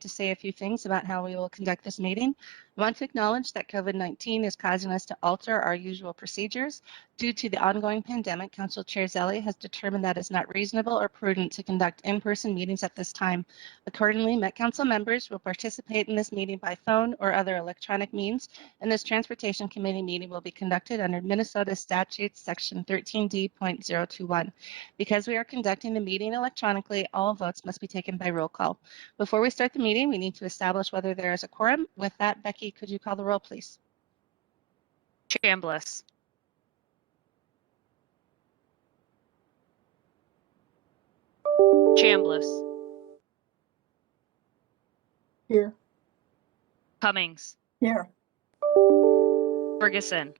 to say a few things about how we will conduct this meeting. I want to acknowledge that COVID-19 is causing us to alter our usual procedures. Due to the ongoing pandemic, Council Chair Zelli has determined that it's not reasonable or prudent to conduct in-person meetings at this time. Accordingly, Met Council members will participate in this meeting by phone or other electronic means, and this Transportation Committee meeting will be conducted under Minnesota Statutes Section 13D.021. Because we are conducting the meeting electronically, all votes must be taken by roll call. Before we start the meeting, we need to establish whether there is a quorum. With that, Becky, could you call the roll, please? Chambliss. Chambliss. Here. Cummings. Here. Ferguson.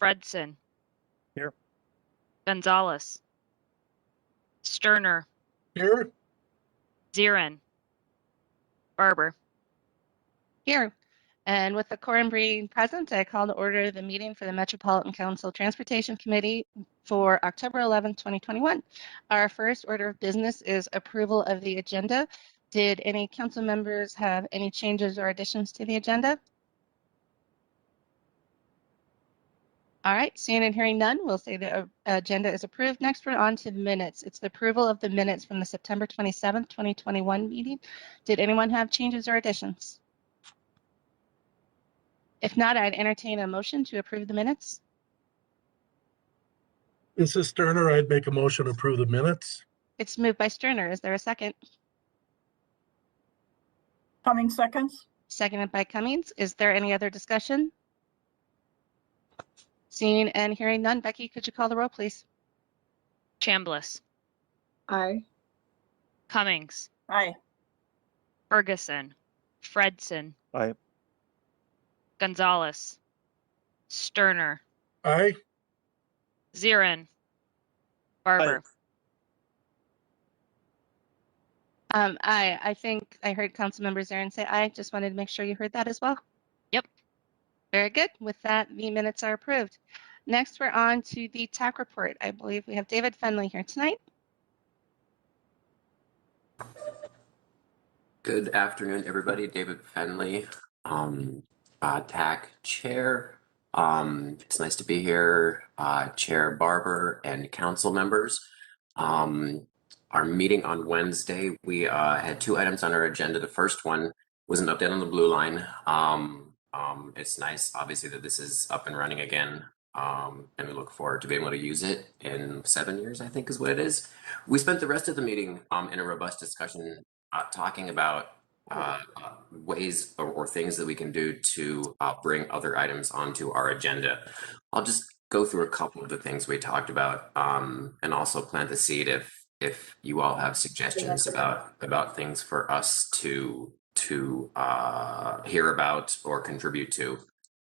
Fredson. Here. Gonzalez. Sterner. Here. Zirin. Barber. Here. And with the quorum being present, I call to order the meeting for the Metropolitan Council Transportation Committee for October 11, 2021. Our first order of business is approval of the agenda. Did any council members have any changes or additions to the agenda? All right, seeing and hearing none, we'll say the agenda is approved. Next, we're on to the minutes. It's the approval of the minutes from the September 27th, 2021 meeting. Did anyone have changes or additions? If not, I'd entertain a motion to approve the minutes. This is Sterner. I'd make a motion to approve the minutes. It's moved by Sterner. Is there a second? Cummings seconds. Seconded by Cummings. Is there any other discussion? Seeing and hearing none, Becky, could you call the roll, please? Chambliss. Aye. Cummings. Aye. Ferguson. Fredson. Aye. Gonzalez. Sterner. Aye. Zirin. Barber. I think I heard Councilmember Zarin say aye. Just wanted to make sure you heard that as well. Yep. Very good. With that, the minutes are approved. Next, we're on to the TAC report. I believe we have David Fenley here tonight. Good afternoon, everybody. David Fenley, TAC Chair. It's nice to be here, Chair Barber and council members. Our meeting on Wednesday, we had two items on our agenda. The first one was an update on the Blue Line. It's nice, obviously, that this is up and running again, and we look forward to being able to use it in 7 years, I think is what it is. We spent the rest of the meeting in a robust discussion talking about ways or things that we can do to bring other items onto our agenda. I'll just go through a couple of the things we talked about, and also plant the seed if you all have suggestions about things for us to hear about or contribute to,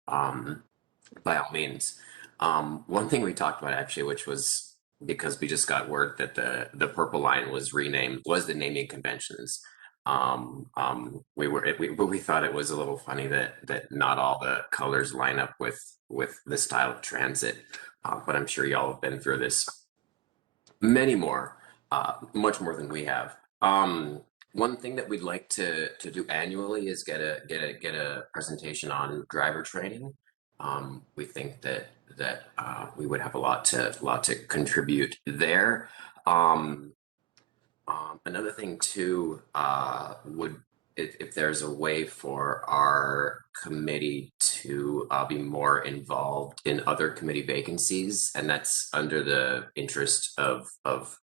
by all means. One thing we talked about actually, which was because we just got word that the Purple Line was renamed, was the naming conventions. We thought it was a little funny that not all the colors line up with the style of transit, but I'm sure y'all have been through this much more than we have. One thing that we'd like to do annually is get a presentation on driver training. We think that we would have a lot to contribute there. Another thing too would, if there's a way for our committee to be more involved in other committee vacancies, and that's under the interest of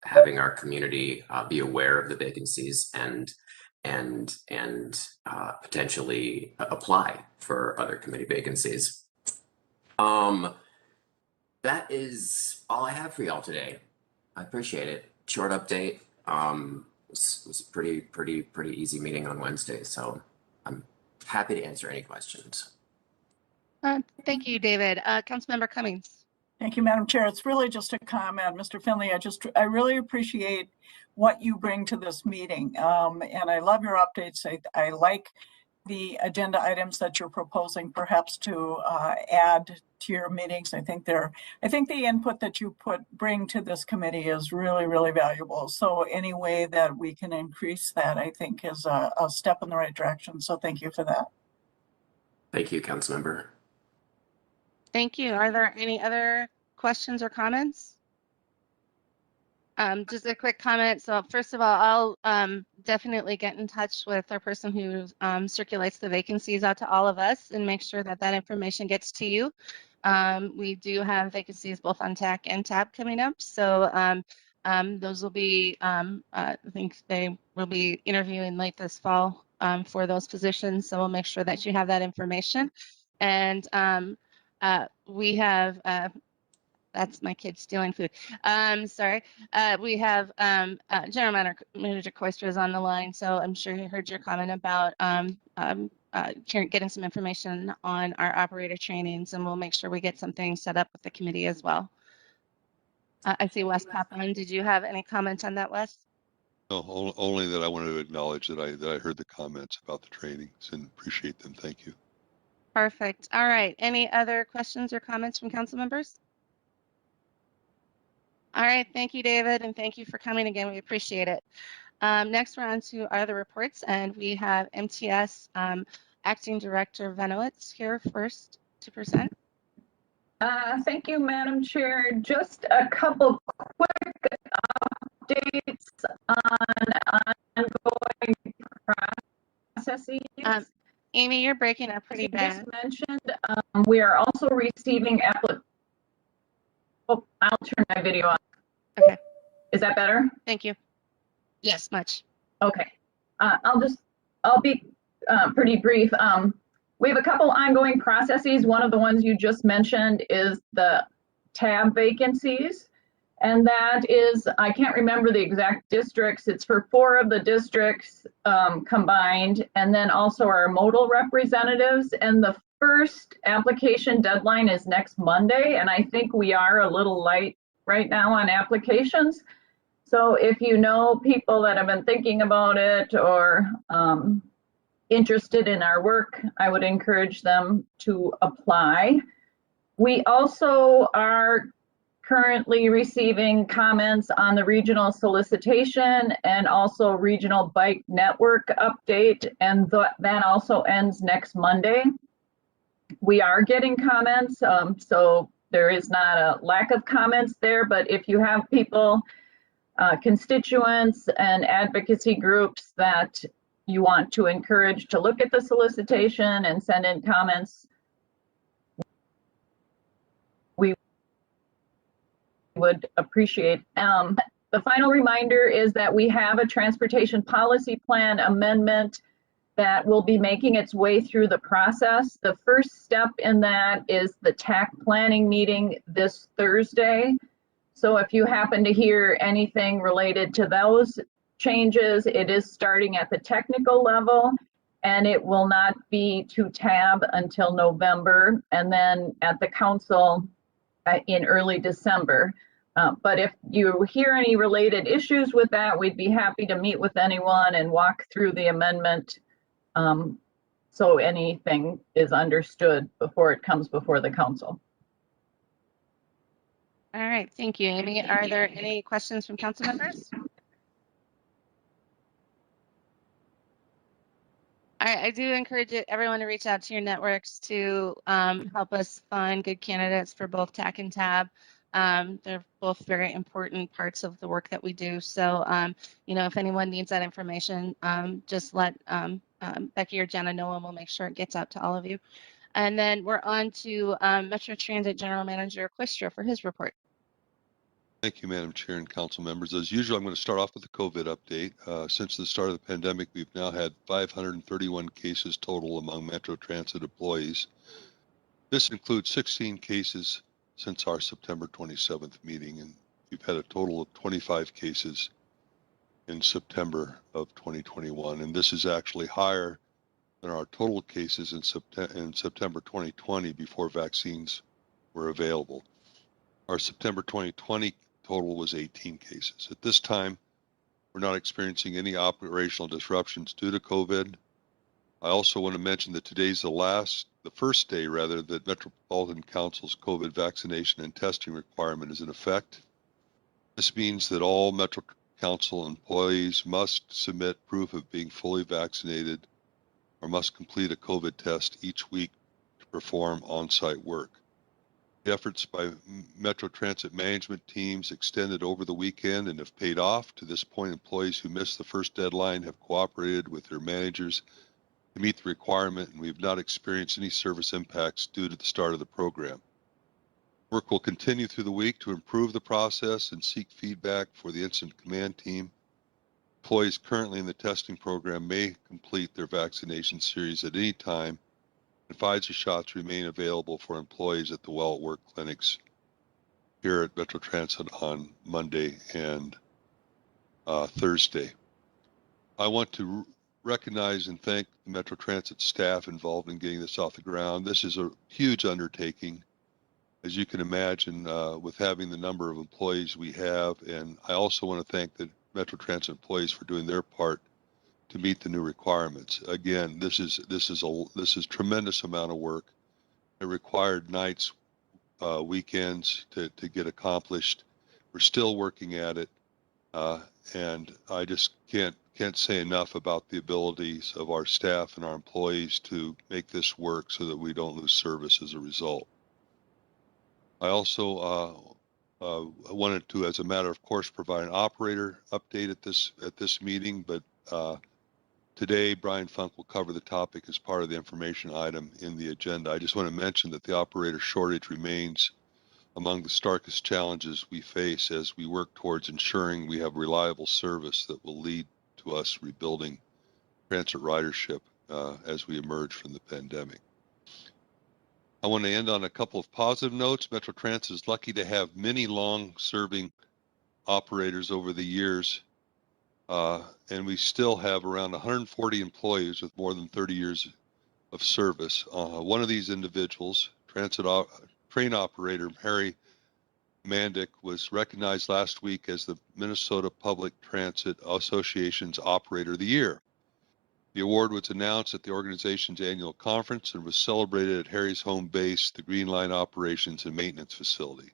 having our community be aware of the vacancies and potentially apply for other committee vacancies. That is all I have for y'all today. I appreciate it. Short update. It was a pretty easy meeting on Wednesday, so I'm happy to answer any questions. Thank you, David. Councilmember Cummings. Thank you, Madam Chair. It's really just a comment, Mr. Finley. I really appreciate what you bring to this meeting, and I love your updates. I like the agenda items that you're proposing perhaps to add to your meetings. I think the input that you bring to this committee is really, really valuable. So any way that we can increase that, I think, is a step in the right direction. So thank you for that. Thank you, Councilmember. Thank you. Are there any other questions or comments? Just a quick comment. So first of all, I'll definitely get in touch with our person who circulates the vacancies out to all of us and make sure that that information gets to you. We do have vacancies both on TAC and TAB coming up. So those will be, I think they will be interviewing late this fall for those positions. So we'll make sure that you have that information. And we have that's my kid stealing food. Sorry. We have General Manager Koister is on the line, so I'm sure he heard your comment about getting some information on our operator trainings, and we'll make sure we get something set up with the committee as well. I see Wes pop on. Did you have any comments on that, Wes? No, only that I wanted to acknowledge that I heard the comments about the trainings and appreciate them. Thank you. Perfect. All right. Any other questions or comments from council members? All right, thank you, David, and thank you for coming again. We appreciate it. Next, we're on to our other reports, and we have MTS Acting Director Venowitz here first to present. Thank you, Madam Chair. Just a couple quick updates on ongoing processes. Amy, you're breaking up pretty bad. Just mentioned, we are also receiving Oh, I'll turn my video on. Okay. Is that better? Thank you. Yes, much. Okay. I'll be pretty brief. We have a couple ongoing processes. One of the ones you just mentioned is the TAB vacancies. And that is, I can't remember the exact districts. It's for 4 of the districts combined, and then also our modal representatives. And the first application deadline is next Monday, and I think we are a little light right now on applications. So if you know people that have been thinking about it or interested in our work, I would encourage them to apply. We also are currently receiving comments on the regional solicitation and also regional bike network update, and that also ends next Monday. We are getting comments, so there is not a lack of comments there, but if you have people, constituents and advocacy groups that you want to encourage to look at the solicitation and send in comments, we would appreciate. The final reminder is that we have a transportation policy plan amendment that will be making its way through the process. The first step in that is the TAC planning meeting this Thursday. So if you happen to hear anything related to those changes, it is starting at the technical level, and it will not be to TAB until November, and then at the council in early December. But if you hear any related issues with that, we'd be happy to meet with anyone and walk through the amendment so anything is understood before it comes before the council. All right, thank you, Amy. Are there any questions from council members? I do encourage everyone to reach out to your networks to help us find good candidates for both TAC and TAB. They're both very important parts of the work that we do. So, you know, if anyone needs that information, just let Becky or Jenna know, and we'll make sure it gets out to all of you. And then we're on to Metro Transit General Manager Koister for his report. Thank you, Madam Chair and council members. As usual, I'm going to start off with the COVID update. Since the start of the pandemic, we've now had 531 cases total among Metro Transit employees. This includes 16 cases since our September 27th meeting, and we've had a total of 25 cases in September of 2021. And this is actually higher than our total cases in September 2020 before vaccines were available. Our September 2020 total was 18 cases. At this time, we're not experiencing any operational disruptions due to COVID. I also want to mention that today's the first day rather, that Metropolitan Council's COVID vaccination and testing requirement is in effect. This means that all Metro Council employees must submit proof of being fully vaccinated or must complete a COVID test each week to perform on-site work. The efforts by Metro Transit management teams extended over the weekend and have paid off. To this point, employees who missed the first deadline have cooperated with their managers to meet the requirement, and we have not experienced any service impacts due to the start of the program. Work will continue through the week to improve the process and seek feedback for the incident command team. Employees currently in the testing program may complete their vaccination series at any time, and Pfizer shots remain available for employees at the Well at Work clinics here at Metro Transit on Monday and Thursday. I want to recognize and thank the Metro Transit staff involved in getting this off the ground. This is a huge undertaking, as you can imagine, with having the number of employees we have. And I also want to thank the Metro Transit employees for doing their part to meet the new requirements. Again, this is tremendous amount of work. It required nights, weekends to get accomplished. We're still working at it, and I just can't say enough about the abilities of our staff and our employees to make this work so that we don't lose service as a result. I also wanted to, as a matter of course, provide an operator update at this meeting, but today Brian Funk will cover the topic as part of the information item in the agenda. I just want to mention that the operator shortage remains among the starkest challenges we face as we work towards ensuring we have reliable service that will lead to us rebuilding transit ridership as we emerge from the pandemic. I want to end on a couple of positive notes. Metro Transit is lucky to have many long-serving operators over the years, and we still have around 140 employees with more than 30 years of service. One of these individuals, train operator Harry Mandick, was recognized last week as the Minnesota Public Transit Association's Operator of the Year. The award was announced at the organization's annual conference and was celebrated at Harry's home base, the Green Line Operations and Maintenance Facility.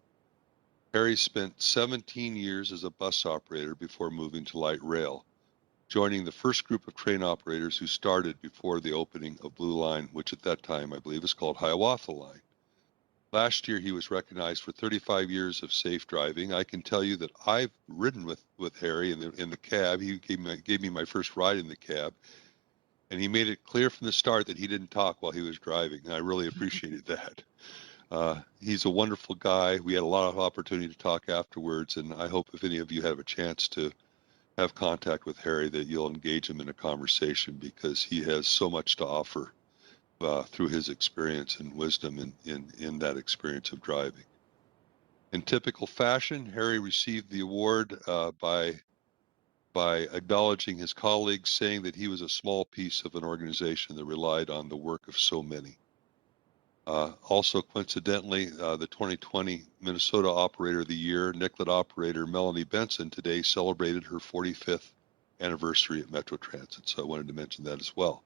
Harry spent 17 years as a bus operator before moving to light rail, joining the first group of train operators who started before the opening of Blue Line, which at that time I believe is called Hiawatha Line. Last year, he was recognized for 35 years of safe driving. I can tell you that I've ridden with Harry in the cab. He gave me my first ride in the cab, and he made it clear from the start that he didn't talk while he was driving. And I really appreciated that. He's a wonderful guy. We had a lot of opportunity to talk afterwards, and I hope if any of you have a chance to have contact with Harry that you'll engage him in a conversation, because he has so much to offer through his experience and wisdom in that experience of driving. In typical fashion, Harry received the award by acknowledging his colleagues, saying that he was a small piece of an organization that relied on the work of so many. Also, coincidentally, the 2020 Minnesota Operator of the Year, Nicollet operator Melanie Benson, today celebrated her 45th anniversary at Metro Transit. So I wanted to mention that as well.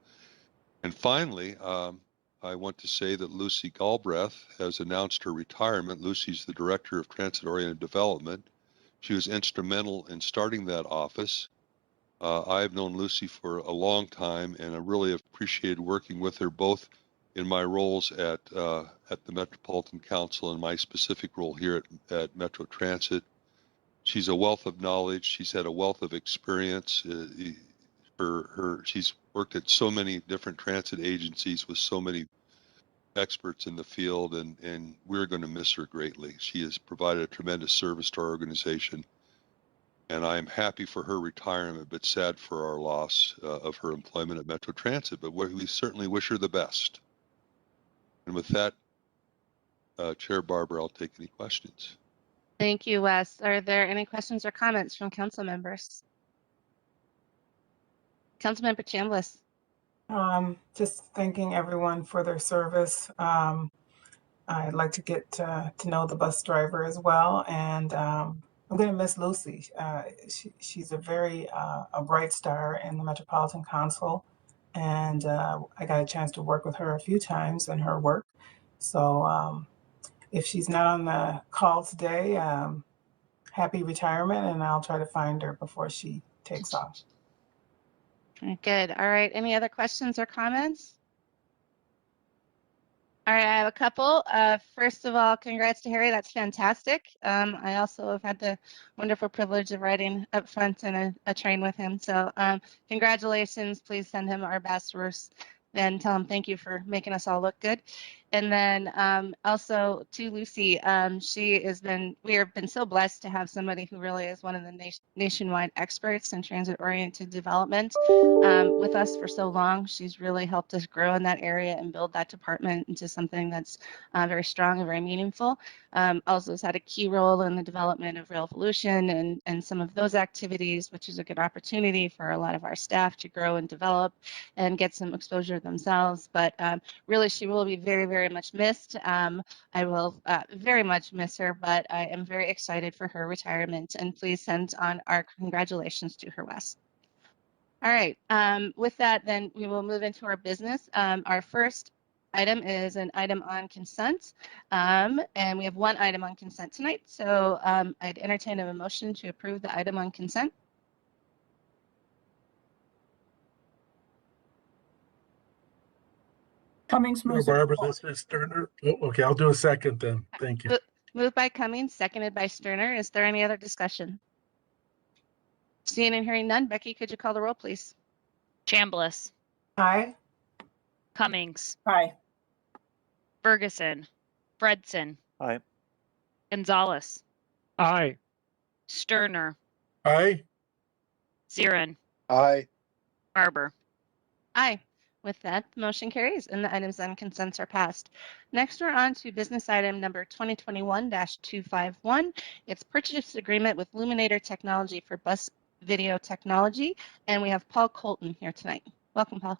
And finally, I want to say that Lucy Galbraith has announced her retirement. Lucy's the Director of Transit-Oriented Development. She was instrumental in starting that office. I've known Lucy for a long time, and I really appreciated working with her, both in my roles at the Metropolitan Council and my specific role here at Metro Transit. She's a wealth of knowledge. She's had a wealth of experience. She's worked at so many different transit agencies with so many experts in the field, and we're going to miss her greatly. She has provided a tremendous service to our organization, and I am happy for her retirement, but sad for our loss of her employment at Metro Transit. But we certainly wish her the best. And with that, Chair Barber, I'll take any questions. Thank you, Wes. Are there any questions or comments from council members? Councilmember Chambliss. Just thanking everyone for their service. I'd like to get to know the bus driver as well, and I'm going to miss Lucy. She's a very a bright star in the Metropolitan Council, and I got a chance to work with her a few times in her work. So if she's not on the call today, happy retirement, and I'll try to find her before she takes off. Good. All right. Any other questions or comments? All right, I have a couple. First of all, congrats to Harry. That's fantastic. I also have had the wonderful privilege of riding up front in a train with him. So congratulations. Please send him our best. And tell him thank you for making us all look good. And then also to Lucy, we have been so blessed to have somebody who really is one of the nationwide experts in transit-oriented development with us for so long. She's really helped us grow in that area and build that department into something that's very strong and very meaningful. Also has had a key role in the development of Rail Evolution and some of those activities, which is a good opportunity for a lot of our staff to grow and develop and get some exposure themselves. But really, she will be very, very much missed. I will very much miss her, but I am very excited for her retirement. And please send on our congratulations to her, Wes. All right. With that, then we will move into our business. Our first item is an item on consent, and we have one item on consent tonight. So I'd entertain a motion to approve the item on consent. Cummings moves. Barbara, this is Sterner. Oh, okay, I'll do a second then. Thank you. Moved by Cummings, seconded by Sterner. Is there any other discussion? Seeing and hearing none, Becky, could you call the roll, please? Chambliss, Aye. Cummings, Aye. Ferguson, Fredson, Aye. Gonzalez, Aye. Sterner, Aye. Zirin, Aye. Barber. Aye. With that, the motion carries and the items on consents are passed. Next, we're on to business item number 2021-251. It's purchase agreement with Luminator Technology for bus video technology. And we have Paul Colton here tonight. Welcome, Paul.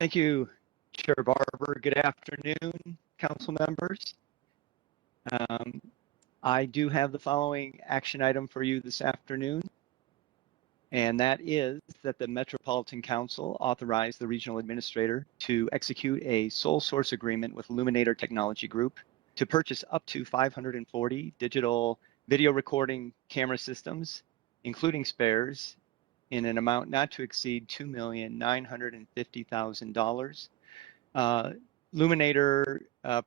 Thank you, Chair Barber. Good afternoon, council members. I do have the following action item for you this afternoon, and that is that the Metropolitan Council authorize the regional administrator to execute a sole source agreement with Luminator Technology Group to purchase up to 540 digital video recording camera systems, including spares, in an amount not to exceed $2,950,000. Luminator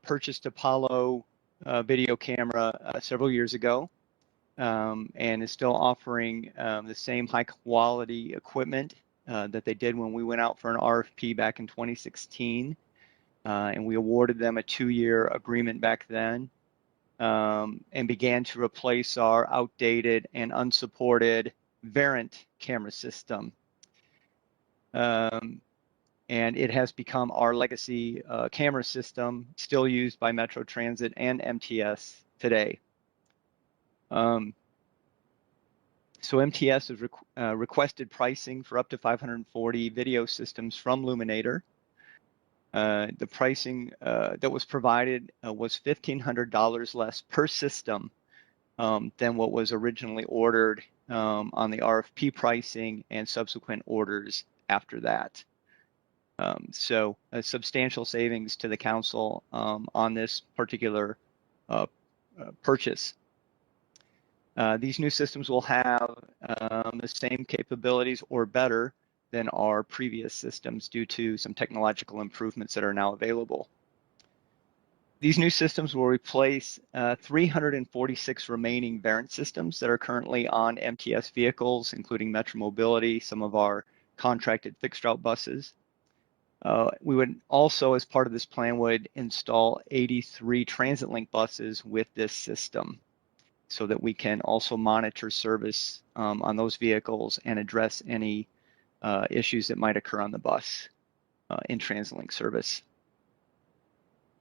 purchased Apollo video camera several years ago and is still offering the same high quality equipment that they did when we went out for an RFP back in 2016. And we awarded them a 2-year agreement back then and began to replace our outdated and unsupported Variant camera system. And it has become our legacy camera system, still used by Metro Transit and MTS today. So MTS has requested pricing for up to 540 video systems from Luminator. The pricing that was provided was $1,500 less per system than what was originally ordered on the RFP pricing and subsequent orders after that. So a substantial savings to the council on this particular purchase. These new systems will have the same capabilities or better than our previous systems due to some technological improvements that are now available. These new systems will replace 346 remaining Variant systems that are currently on MTS vehicles, including Metro Mobility, some of our contracted fixed route buses. We would also, as part of this plan, would install 83 TransitLink buses with this system so that we can also monitor service on those vehicles and address any issues that might occur on the bus in TransitLink service.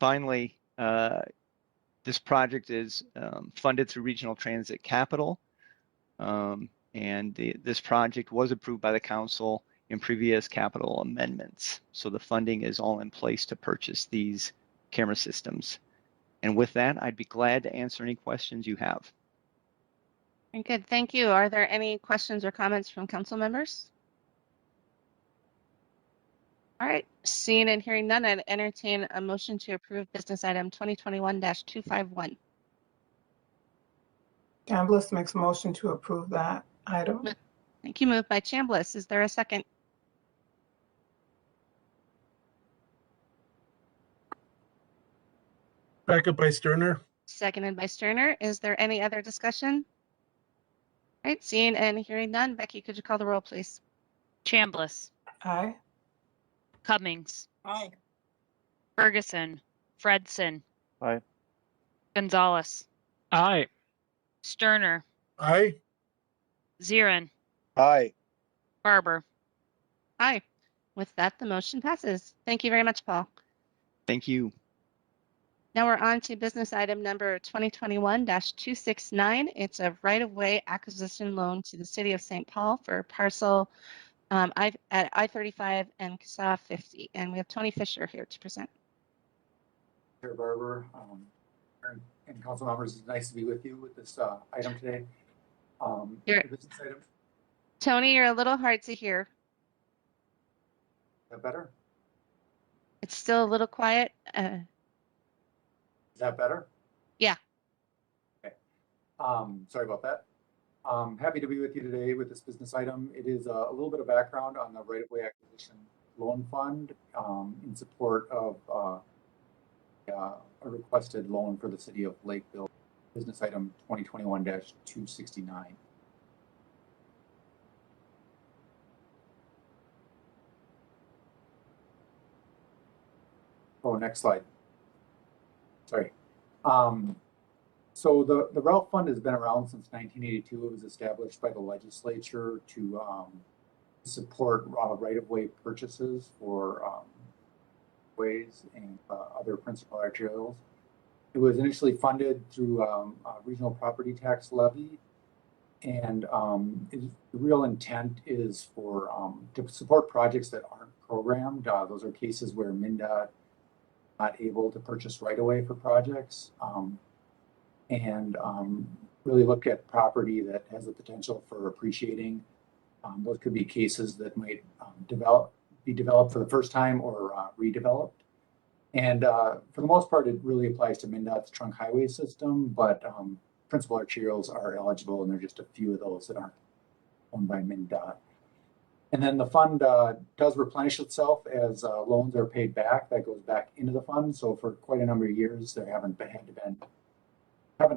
Finally, this project is funded through Regional Transit Capital, and this project was approved by the council in previous capital amendments. So the funding is all in place to purchase these camera systems. And with that, I'd be glad to answer any questions you have. Very good, thank you. Are there any questions or comments from council members? All right, seeing and hearing none, I'd entertain a motion to approve business item 2021-251. Chambliss makes a motion to approve that item. Thank you. Moved by Chambliss. Is there a second? Second by Sterner. Seconded by Sterner. Is there any other discussion? All right, seeing and hearing none. Becky, could you call the roll, please? Chambliss, Aye. Cummings, Aye. Ferguson, Fredson, Aye. Gonzalez, Aye. Sterner, Aye. Zirin, Aye. Barber. Aye. With that, the motion passes. Thank you very much, Paul. Thank you. Now we're on to business item number 2021-269. It's a right-of-way acquisition loan to the city of St. Paul for parcel at I-35 and CSA 50. And we have Tony Fisher here to present. Chair Barber, and council members, it's nice to be with you with this item today. You're- The business item, Tony, you're a little hard to hear. is that better? It's still a little quiet. Is that better? Yeah. Okay. Sorry about that. Happy to be with you today with this business item. It is a little bit of background on the right-of-way acquisition loan fund in support of a requested loan for the city of Lakeville, business item 2021-269. Oh, next slide. Sorry. So the RELF fund has been around since 1982. It was established by the legislature to support right-of-way purchases for ways and other principal arterials. It was initially funded through a regional property tax levy, and the real intent is for to support projects that aren't programmed. Those are cases where MnDOT not able to purchase right away for projects, and really look at property that has the potential for appreciating. Those could be cases that might be developed for the first time or redeveloped. And for the most part, it really applies to MnDOT's trunk highway system, but principal arterials are eligible, and there are just a few of those that aren't owned by MnDOT. And then the fund does replenish itself as loans are paid back. That goes back into the fund. So for quite a number of years, there haven't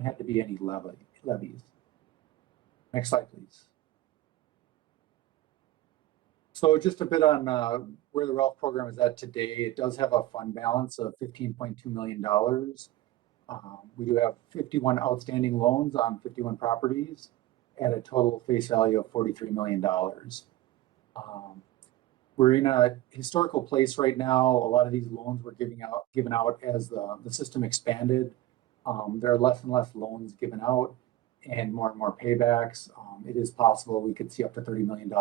had to be any levies. Next slide, please. So just a bit on where the RELF program is at today. It does have a fund balance of $15.2 million. We do have 51 outstanding loans on 51 properties at a total face value of $43 million. We're in a historical place right now. A lot of these loans were given out as the system expanded. There are less and less loans given out and more paybacks. It is possible we could see up to $30 million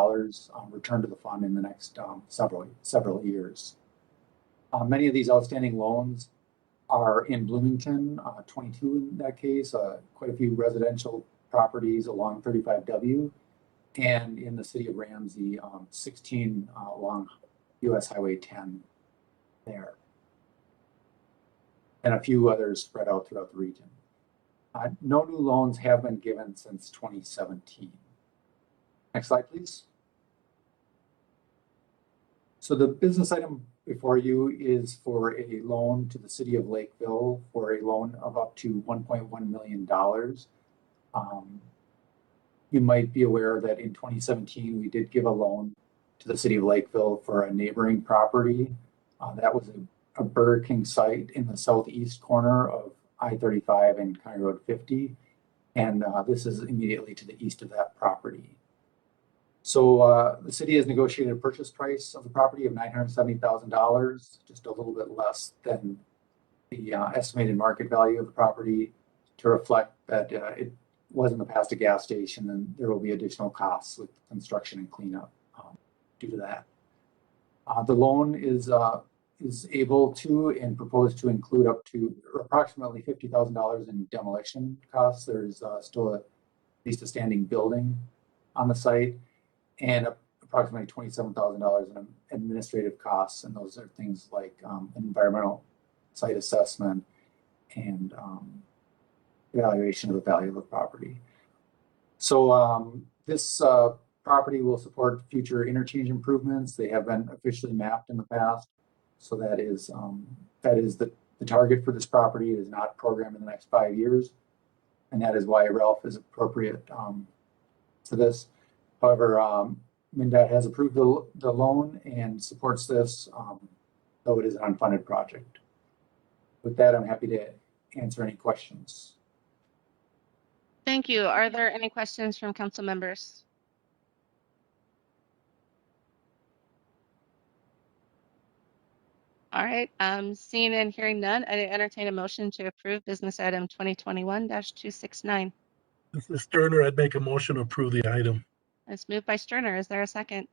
return to the fund in the next several years. Many of these outstanding loans are in Bloomington, 22 in that case, quite a few residential properties along 35W, and in the city of Ramsey, 16 along US Highway 10 there, and a few others spread out throughout the region. No new loans have been given since 2017. Next slide, please. So the business item before you is for a loan to the city of Lakeville for a loan of up to $1.1 million. You might be aware that in 2017, we did give a loan to the city of Lakeville for a neighboring property. That was a Burger King site in the southeast corner of I-35 and County Road 50. And this is immediately to the east of that property. So the city has negotiated a purchase price of the property of $970,000, just a little bit less than the estimated market value of the property, to reflect that it was in the past a gas station, and there will be additional costs with construction and cleanup due to that. The loan is able to and proposed to include up to approximately $50,000 in demolition costs. There's still at least a standing building on the site, and approximately $27,000 in administrative costs, and those are things like environmental site assessment and evaluation of the value of the property. So this property will support future interchange improvements. They have been officially mapped in the past, so that is the target for this property. It is not programmed in the next 5 years, and that is why Ralph is appropriate for this. However, MnDOT has approved the loan and supports this, though it is an unfunded project. With that, I'm happy to answer any questions. Thank you. Are there any questions from council members? All right, seeing and hearing none, I entertain a motion to approve business item 2021-269. This is Sterner. I'd make a motion to approve the item. It's moved by Sterner. Is there a second?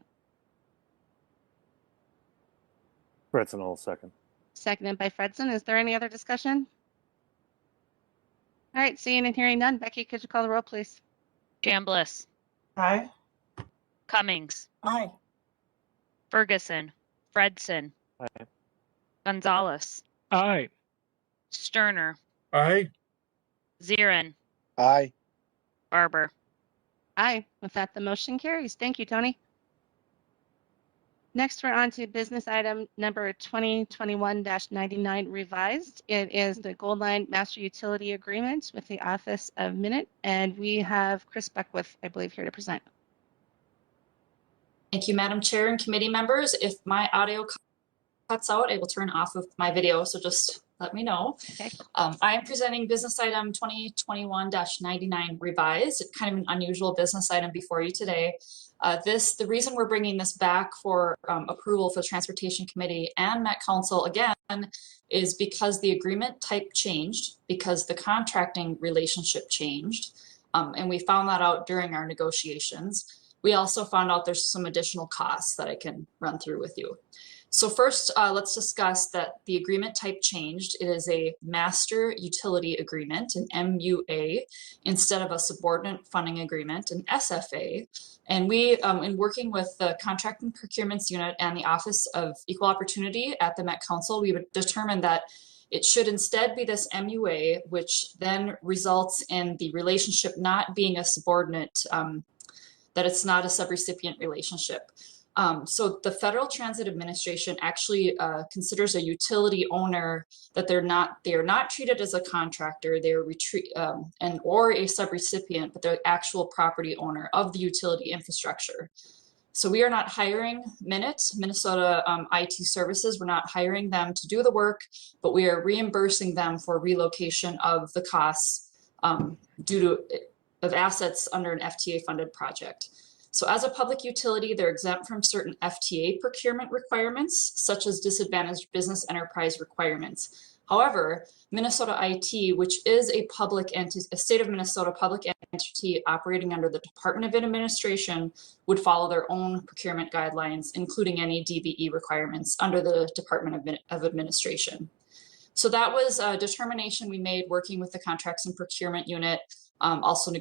Fredson, second. Seconded by Fredson. Is there any other discussion? All right, seeing and hearing none. Becky, could you call the roll, please? Chambliss, Aye. Cummings, Aye. Ferguson, Fredson, Aye. Gonzalez, Aye. Sterner, Aye. Zirin, Aye. Barber. Aye. With that, the motion carries. Thank you, Tony. Next, we're on to business item number 2021-99 revised. It is the Gold Line Master Utility Agreement with the Office of Minute, and we have Chris Beckwith, I believe, here to present. Thank you, Madam Chair and committee members. If my audio cuts out, I will turn off of my video, so just let me know. Okay. I am presenting business item 2021-99 revised, kind of an unusual business item before you today. The reason we're bringing this back for approval for the Transportation Committee and Met Council again is because the agreement type changed, because the contracting relationship changed, and we found that out during our negotiations. We also found out there's some additional costs that I can run through with you. So first, let's discuss that the agreement type changed. It is a Master Utility Agreement, an MUA, instead of a Subordinate Funding Agreement, an SFA. And we, in working with the Contract and Procurements Unit and the Office of Equal Opportunity at the Met Council, we would determine that it should instead be this MUA, which then results in the relationship not being a subordinate, that it's not a subrecipient relationship. So the Federal Transit Administration actually considers a utility owner that they are not treated as a contractor, they're or a subrecipient, but they're the actual property owner of the utility infrastructure. So we are not hiring Minnesota IT Services. We're not hiring them to do the work, but we are reimbursing them for relocation of the costs of assets under an FTA funded project. So as a public utility, they're exempt from certain FTA procurement requirements, such as disadvantaged business enterprise requirements. However, Minnesota IT, which is a state of Minnesota public entity operating under the Department of Administration, would follow their own procurement guidelines, including any DBE requirements under the Department of Administration. So that was a determination we made working with the Contracts and Procurement Unit, also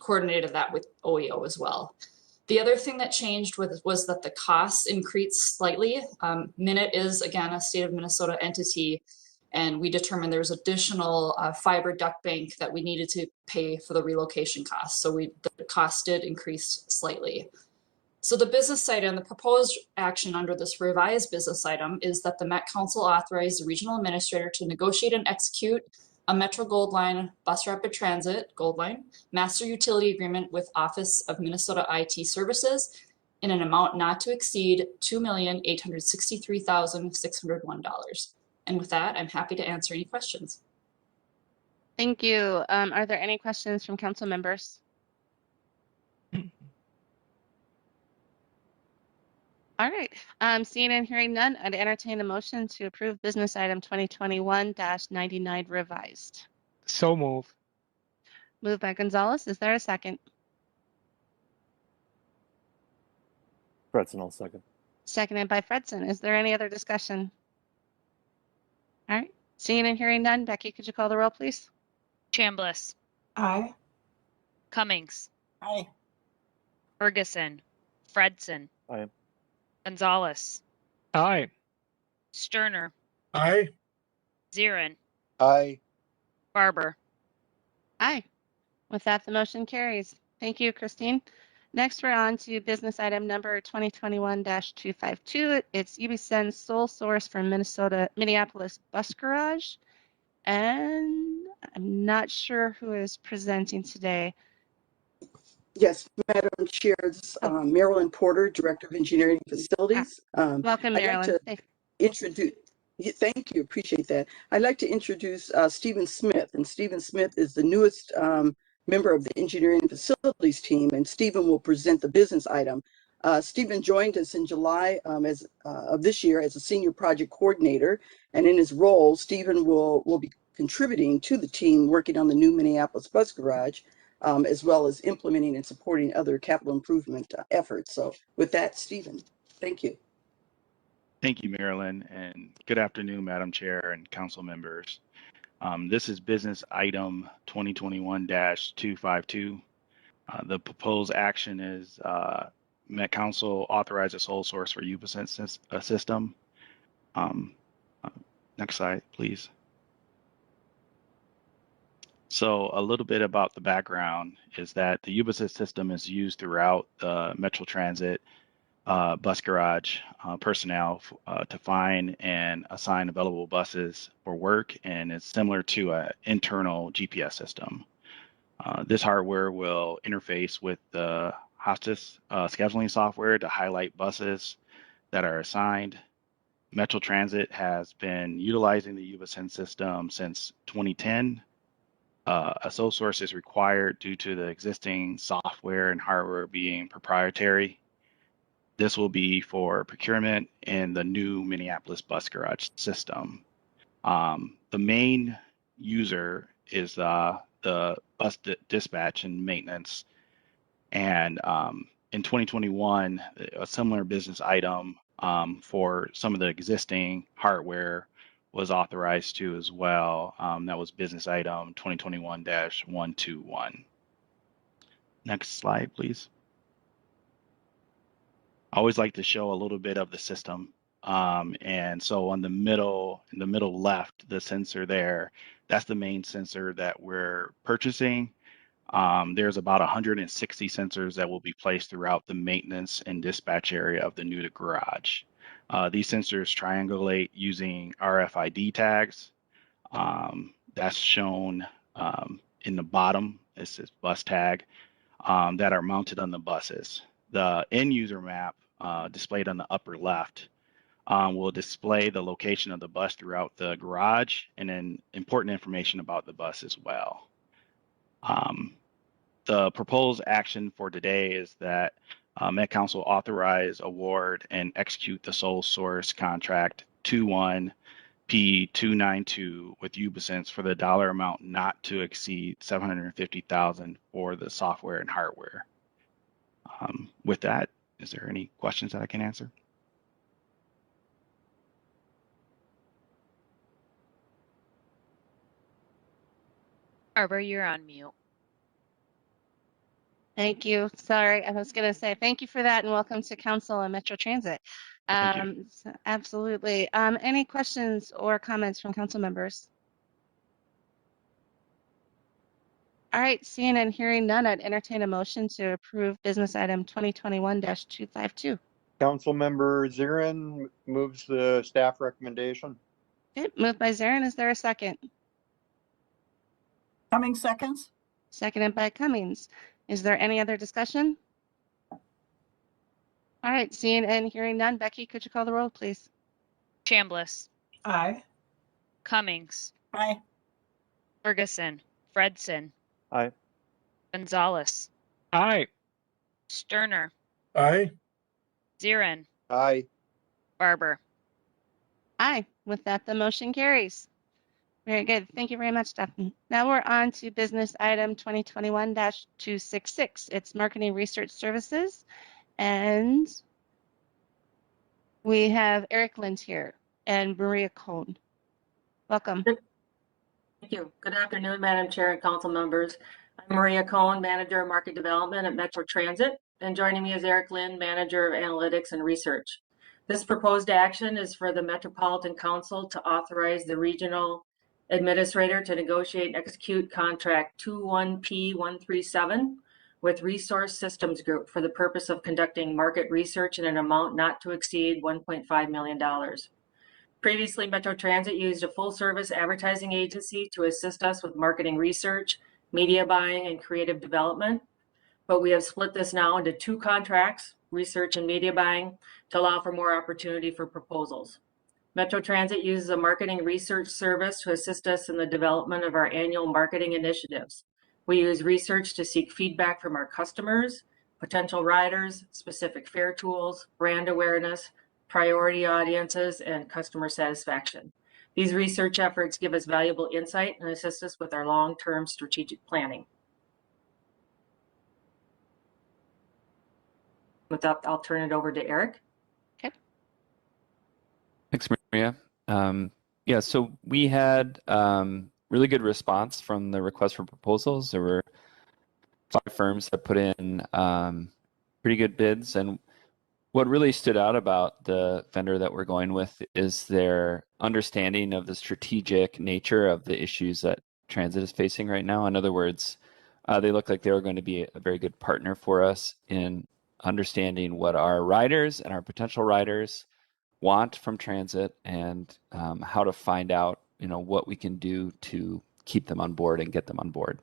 coordinated that with OEO as well. The other thing that changed was that the costs increased slightly. Minute is, again, a state of Minnesota entity, and we determined there's additional fiber duct bank that we needed to pay for the relocation costs. So the cost did increase slightly. So the business item, the proposed action under this revised business item is that the Met Council authorized the regional administrator to negotiate and execute a Metro Gold Line Bus Rapid Transit Gold Line Master Utility Agreement with Office of Minnesota IT Services in an amount not to exceed $2,863,601. And with that, I'm happy to answer any questions. Thank you. Are there any questions from council members? All right, seeing and hearing none, I'd entertain a motion to approve business item 2021-99 revised. So move. Moved by Gonzalez. Is there a second? Fredson, second. Seconded by Fredson. Is there any other discussion? All right, seeing and hearing none. Becky, could you call the roll, please? Chambliss, Aye. Cummings, Aye. Ferguson, Fredson. Aye. Gonzalez. Aye. Sterner. Aye. Zirin. Aye. Barber. Aye. With that, the motion carries. Thank you, Christine. Next, we're on to business item number 2021-252. It's UBSend's sole source for Minneapolis bus garage. And I'm not sure who is presenting today. Yes, Madam Chair, this is Marilyn Porter, Director of Engineering and Facilities. Welcome, I'd like Marilyn. to introduce, thank you, appreciate that. I'd like to introduce Stephen Smith, and Stephen Smith is the newest member of the Engineering and Facilities team, and Stephen will present the business item. Stephen joined us in July of this year as a Senior Project Coordinator, and in his role, Stephen will be contributing to the team working on the new Minneapolis bus garage. As well as implementing and supporting other capital improvement efforts. So with that, Stephen, thank you. Thank you, Marilyn, and good afternoon, Madam Chair and council members. This is business item 2021-252. The proposed action is Met Council authorize a sole source for UBSend system. Next slide, please. So a little bit about the background is that the UBSend system is used throughout the Metro Transit bus garage personnel to find and assign available buses for work, and it's similar to an internal GPS system. This hardware will interface with the Hostis scheduling software to highlight buses that are assigned. Metro Transit has been utilizing the UBSend system since 2010. A sole source is required due to the existing software and hardware being proprietary. This will be for procurement in the new Minneapolis bus garage system. The main user is the bus dispatch and maintenance. And in 2021, a similar business item for some of the existing hardware was authorized to as well. That was business item 2021-121. Next slide, please. I always like to show a little bit of the system. And so in the middle left, the sensor there, that's the main sensor that we're purchasing. There's about 160 sensors that will be placed throughout the maintenance and dispatch area of the new garage. These sensors triangulate using RFID tags. That's shown in the bottom. This is bus tag that are mounted on the buses. The end user map displayed on the upper left will display the location of the bus throughout the garage and then important information about the bus as well. The proposed action for today is that Met Council authorize, award, and execute the sole source contract 21P292 with UBSend for the dollar amount not to exceed $750,000 for the software and hardware. With that, is there any questions that I can answer? Barber, you're on mute. Thank you. Sorry, I was going to say thank you for that and welcome to Council and Metro Transit. Thank you. Absolutely. Any questions or comments from council members? All right, seeing and hearing none, I'd entertain a motion to approve business item 2021-252. Councilmember Zirin moves the staff recommendation. Okay, moved by Zarin. Is there a second? Coming seconds? Seconded by Cummings. Is there any other discussion? All right, seeing and hearing none, Becky, could you call the roll, please? Chambliss. Aye. Cummings. Aye. Ferguson. Fredson. Aye. Gonzalez. Aye. Sterner. Aye. Zirin. Aye. Barber. Aye. With that, the motion carries. Very good. Thank you very much, Stephanie. Now we're on to business item 2021-266. It's marketing research services. And we have Eric Lind here and Maria Cohn. Welcome. Thank you. Good afternoon, Madam Chair and council members. I'm Maria Cohn, Manager of Market Development at Metro Transit. and joining me is Eric Lynn, Manager of Analytics and Research. This proposed action is for the Metropolitan Council to authorize the regional administrator to negotiate and execute contract 21P137 with Resource Systems Group for the purpose of conducting market research in an amount not to exceed $1.5 million. Previously, Metro Transit used a full-service advertising agency to assist us with marketing research, media buying, and creative development. But we have split this now into 2 contracts, research and media buying, to allow for more opportunity for proposals. Metro Transit uses a marketing research service to assist us in the development of our annual marketing initiatives. We use research to seek feedback from our customers, potential riders, specific fare tools, brand awareness, priority audiences, and customer satisfaction. These research efforts give us valuable insight and assist us with our long-term strategic planning. With that, I'll turn it over to Eric. Okay. Thanks, Maria. Yeah, so we had really good response from the request for proposals. There were 5 firms that put in pretty good bids, and what really stood out about the vendor that we're going with is their understanding of the strategic nature of the issues that transit is facing right now. In other words, they look like they were going to be a very good partner for us in understanding what our riders and our potential riders want from transit, and how to find out, what we can do to keep them on board and get them on board.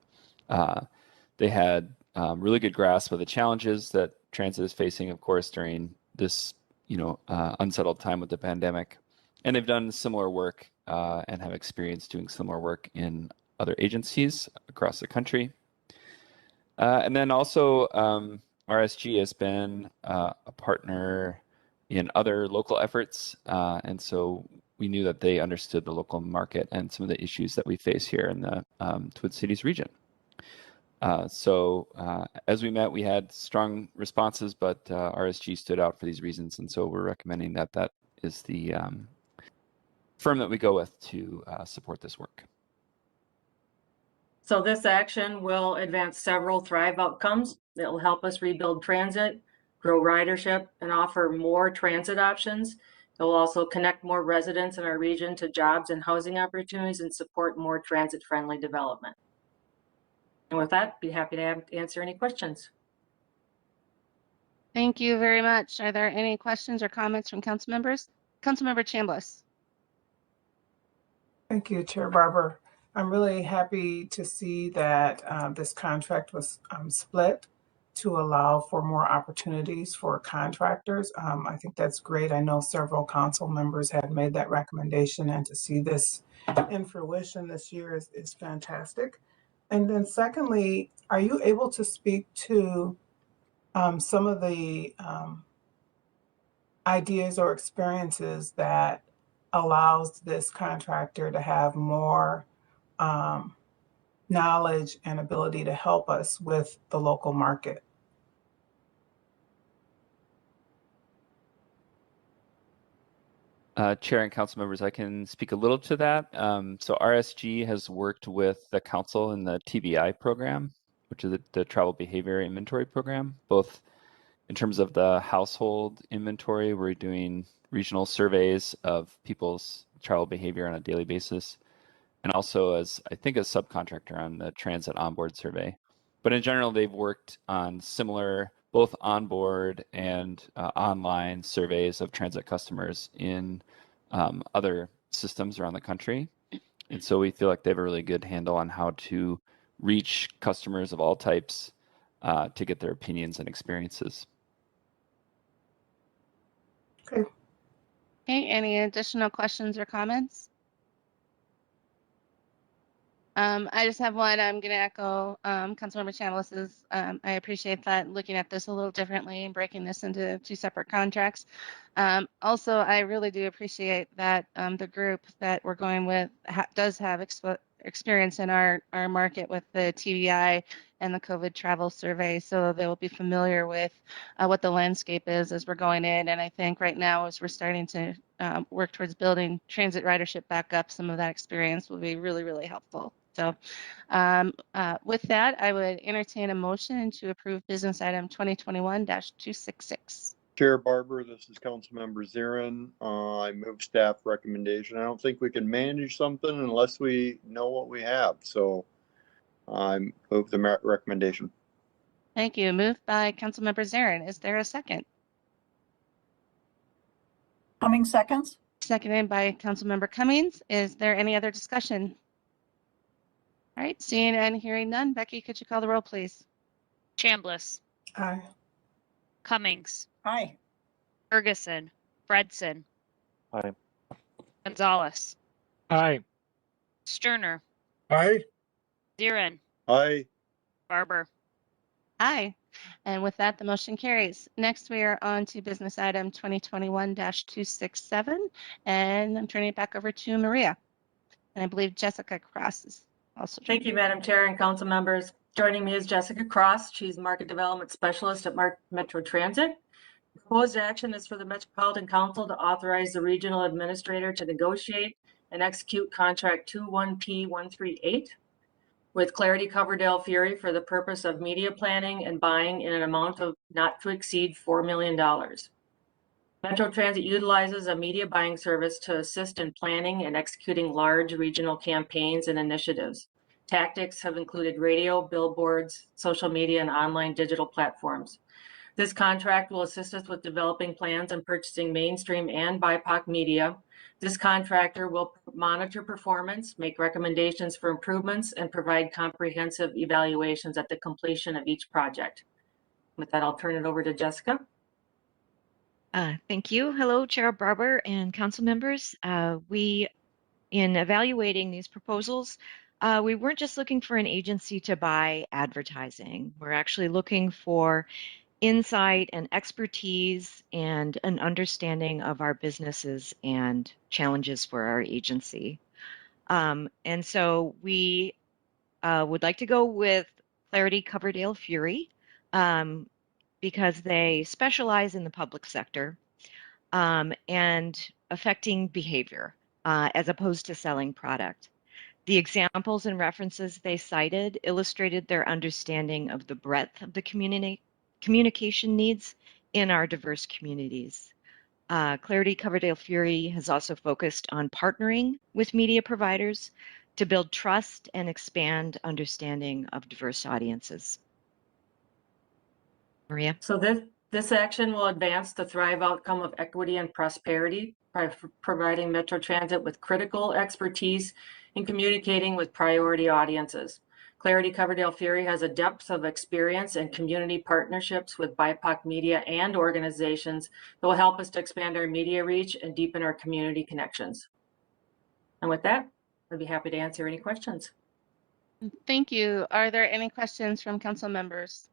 They had really good grasp of the challenges that transit is facing, of course, during this, unsettled time with the pandemic. And they've done similar work and have experience doing similar work in other agencies across the country. And then also, RSG has been a partner in other local efforts. And so we knew that they understood the local market and some of the issues that we face here in the Twin Cities region. So as we met, we had strong responses, but RSG stood out for these reasons. And so we're recommending that that is the firm that we go with to support this work. So this action will advance several Thrive outcomes that will help us rebuild transit, grow ridership, and offer more transit options. It will also connect more residents in our region to jobs and housing opportunities and support more transit-friendly development. And with that, be happy to answer any questions. Thank you very much. Are there any questions or comments from council members? Councilmember Chambliss. Thank you, Chair Barber. I'm really happy to see that this contract was split to allow for more opportunities for contractors. I think that's great. I know several council members had made that recommendation, and to see this in fruition this year is fantastic. And then secondly, are you able to speak to some of the ideas or experiences that allows this contractor to have more knowledge and ability to help us with the local market? Chair and council members, I can speak a little to that. So RSG has worked with the council in the TBI program, which is the Travel Behavior Inventory Program, both in terms of the household inventory. We're doing regional surveys of people's travel behavior on a daily basis, and also as, I think, a subcontractor on the transit onboard survey. But in general, they've worked on similar both onboard and online surveys of transit customers in other systems around the country. And so we feel like they have a really good handle on how to reach customers of all types to get their opinions and experiences. Okay. Okay, any additional questions or comments? I just have one. I'm going to echo Councilmember Chambliss's. I appreciate that, looking at this a little differently and breaking this into 2 separate contracts. Also, I really do appreciate that the group that we're going with does have experience in our market with the TBI and the COVID travel survey, so they will be familiar with what the landscape is as we're going in. And I think right now, as we're starting to work towards building transit ridership back up, some of that experience will be really, really helpful. So with that, I would entertain a motion to approve business item 2021-266. Chair Barber, this is Councilmember Zirin. I move staff recommendation. I don't think we can manage something unless we know what we have. So I move the recommendation. Thank you. Moved by Councilmember Zarin. Is there a second? Coming seconds? Seconded by Councilmember Cummings. Is there any other discussion? All right, seeing and hearing none. Becky, could you call the roll, please? Chambliss, Aye. Cummings, Aye. Ferguson, Fredson, Aye. Gonzalez, Aye. Sterner, Aye. Zirin, Aye. Barber. Aye. And with that, the motion carries. Next, we are on to business item 2021-267, and I'm turning it back over to Maria. And I believe Jessica Cross is also Thank you, Madam Chair and council members. Joining me is Jessica Cross. She's Market Development Specialist at Metro Transit. Proposed action is for the Metropolitan Council to authorize the Regional Administrator to negotiate and execute Contract 21P138 with Clarity Coverdale Fury for the purpose of media planning and buying in an amount of not to exceed $4 million. Metro Transit utilizes a media buying service to assist in planning and executing large regional campaigns and initiatives. Tactics have included radio, billboards, social media, and online digital platforms. This contract will assist us with developing plans and purchasing mainstream and BIPOC media. This contractor will monitor performance, make recommendations for improvements, and provide comprehensive evaluations at the completion of each project. With that, I'll turn it over to Jessica. Thank you. Hello, Chair Barber and council members. In evaluating these proposals, we weren't just looking for an agency to buy advertising. We're actually looking for insight and expertise and an understanding of our businesses and challenges for our agency. And so we would like to go with Clarity Coverdale Fury because they specialize in the public sector and affecting behavior as opposed to selling product. The examples and references they cited illustrated their understanding of the breadth of the communication needs in our diverse communities. Clarity Coverdale Fury has also focused on partnering with media providers to build trust and expand understanding of diverse audiences. Maria? So this action will advance the Thrive outcome of equity and prosperity by providing Metro Transit with critical expertise in communicating with priority audiences. Clarity Coverdale Fury has a depth of experience and community partnerships with BIPOC media and organizations that will help us to expand our media reach and deepen our community connections. And with that, I'd be happy to answer any questions. Thank you. Are there any questions from council members?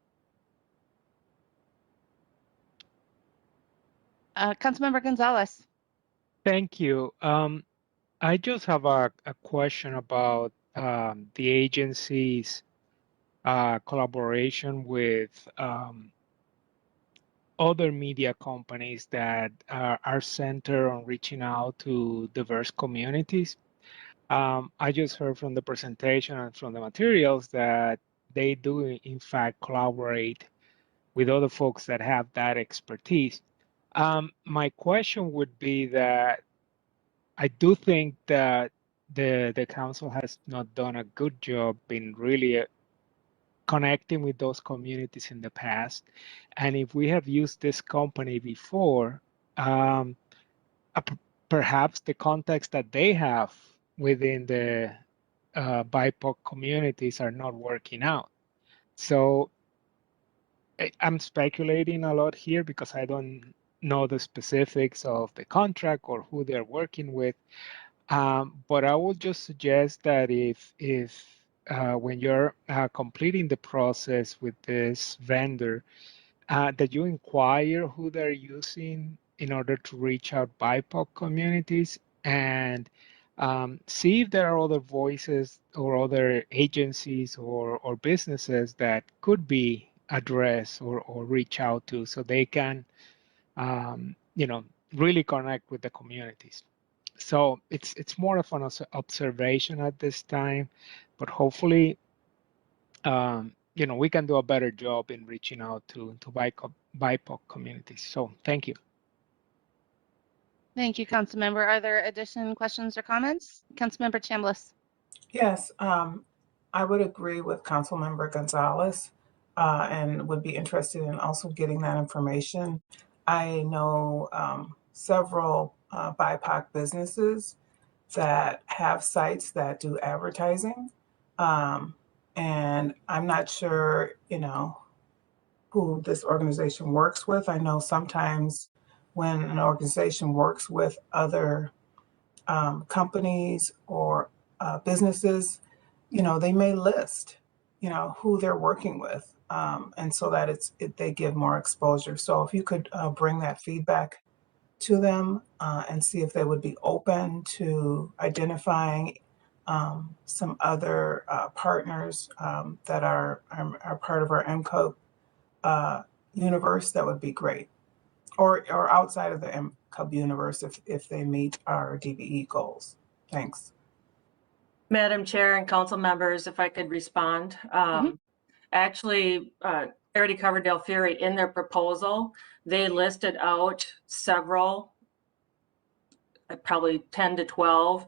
Councilmember Gonzalez. Thank you. I just have a question about the agency's collaboration with other media companies that are centered on reaching out to diverse communities. I just heard from the presentation and from the materials that they do, in fact, collaborate with other folks that have that expertise. My question would be that I do think that the council has not done a good job in really connecting with those communities in the past. And if we have used this company before, perhaps the context that they have within the BIPOC communities are not working out. So I'm speculating a lot here because I don't know the specifics of the contract or who they're working with. But I would just suggest that if when you're completing the process with this vendor, that you inquire who they're using in order to reach out BIPOC communities and see if there are other voices or other agencies or businesses that could be addressed or reach out to so they can, really connect with the communities. So it's more of an observation at this time, but hopefully, we can do a better job in reaching out to BIPOC communities. So thank you. Thank you, Councilmember. Are there additional questions or comments? Councilmember Chambliss. Yes, I would agree with Councilmember Gonzalez and would be interested in also getting that information. I know several BIPOC businesses that have sites that do advertising. And I'm not sure, who this organization works with. I know sometimes when an organization works with other companies or businesses, they may list, who they're working with. And so that they give more exposure. So if you could bring that feedback to them and see if they would be open to identifying some other partners that are part of our MCOPE universe, that would be great. Or outside of the MCOPE universe if they meet our DBE goals. Thanks. Madam Chair and council members, if I could respond. Actually, already covered Del Fury in their proposal. They listed out several, probably 10 to 12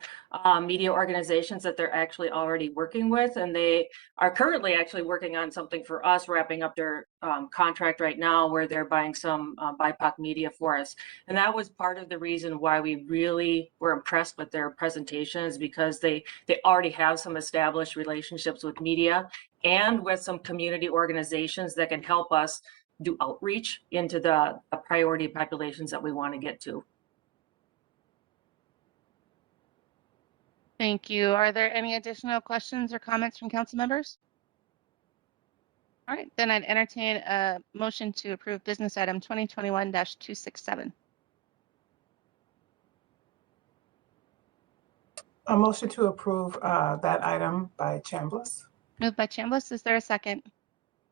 media organizations that they're actually already working with. And they are currently actually working on something for us, wrapping up their contract right now where they're buying some BIPOC media for us. And that was part of the reason why we really were impressed with their presentations, because they already have some established relationships with media and with some community organizations that can help us do outreach into the priority populations that we want to get to. Thank you. Are there any additional questions or comments from council members? All right, then I'd entertain a motion to approve business item 2021-267. A motion to approve that item by Chambliss. Moved by Chambliss. Is there a second?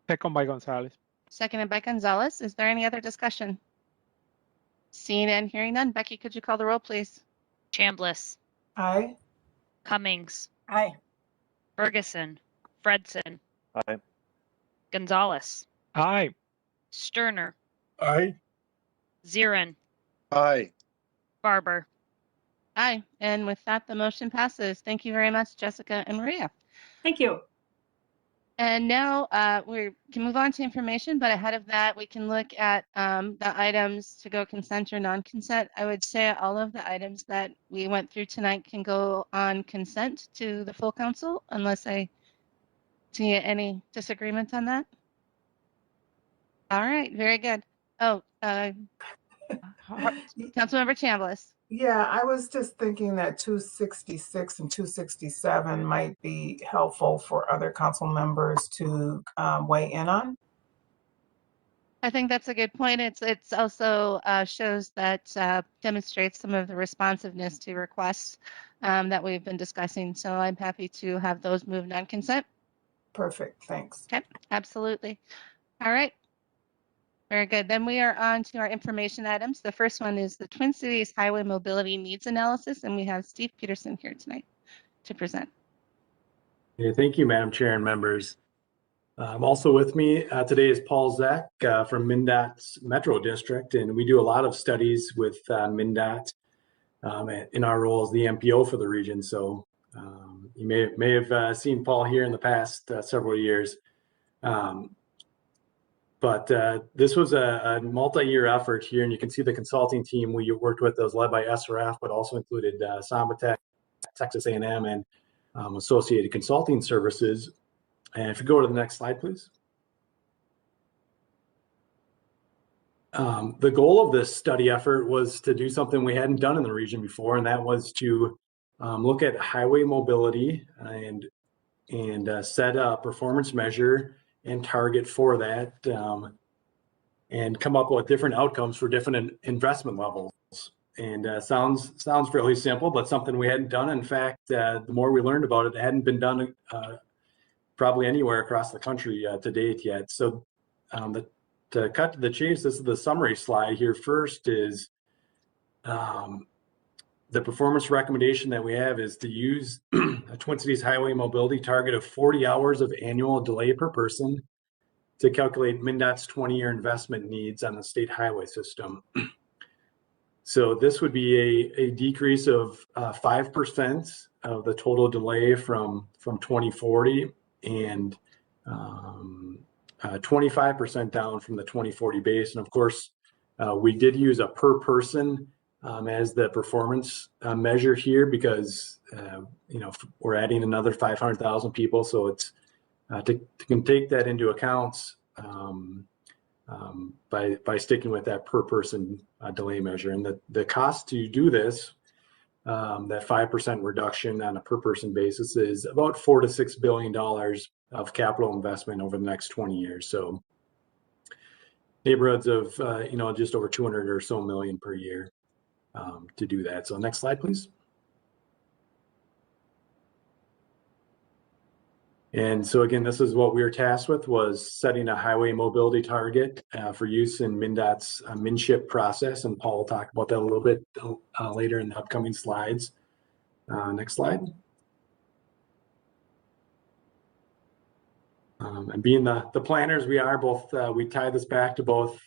Second by Gonzalez. Seconded by Gonzalez. Is there any other discussion? Seeing and hearing none. Becky, could you call the roll, please? Chambliss, Aye. Cummings, Aye. Ferguson, Fredson, Aye. Gonzalez, Aye. Sterner, Aye. Zirin, Aye. Barber. Aye. And with that, the motion passes. Thank you very much, Jessica and Maria. Thank you. And now we can move on to information, but ahead of that, we can look at the items to go consent or non-consent. I would say all of the items that we went through tonight can go on consent to the full council, unless I see any disagreement on that. All right, very good. Oh, Councilmember Chambliss. Yeah, I was just thinking that 266 and 267 might be helpful for other council members to weigh in on. I think that's a good point. It's also shows that demonstrates some of the responsiveness to requests that we've been discussing. So I'm happy to have those moved on consent. Perfect, thanks. Okay, absolutely. All right. Very good. Then we are on to our information items. The first one is the Twin Cities Highway Mobility Needs Analysis, and we have Steve Peterson here tonight to present. Yeah, thank you, Madam Chair and members. Also with me today is Paul Zach from MnDOT's Metro District, and we do a lot of studies with MnDOT in our role as the MPO for the region. So you may have seen Paul here in the past several years. But this was a multi-year effort here, and you can see the consulting team we worked with was led by SRF, but also included Sambatech, Texas A&M, and Associated Consulting Services. And if you go to the next slide, please. The goal of this study effort was to do something we hadn't done in the region before, and that was to look at highway mobility and set a performance measure and target for that, and come up with different outcomes for different investment levels. And sounds fairly simple, but something we hadn't done. In fact, the more we learned about it, it hadn't been done probably anywhere across the country to date yet. So to cut to the chase, this is the summary slide here. First is the performance recommendation that we have is to use a Twin Cities highway mobility target of 40 hours of annual delay per person to calculate MnDOT's 20-year investment needs on the state highway system. So this would be a decrease of 5% of the total delay from 2040 and 25% down from the 2040 base. And of course, we did use a per person as the performance measure here because we're adding another 500,000 people, so it's to take that into account by sticking with that per person delay measure. And the cost to do this, that 5% reduction on a per person basis, is about $4 to $6 billion of capital investment over the next 20 years. So neighborhoods of just over 200 or so million per year to do that. So next slide, please. And so again, this is what we were tasked with, was setting a highway mobility target for use in MnDOT's MnSHIP process. And Paul will talk about that a little bit later in the upcoming slides. Next slide. And being the planners we are, we tie this back to both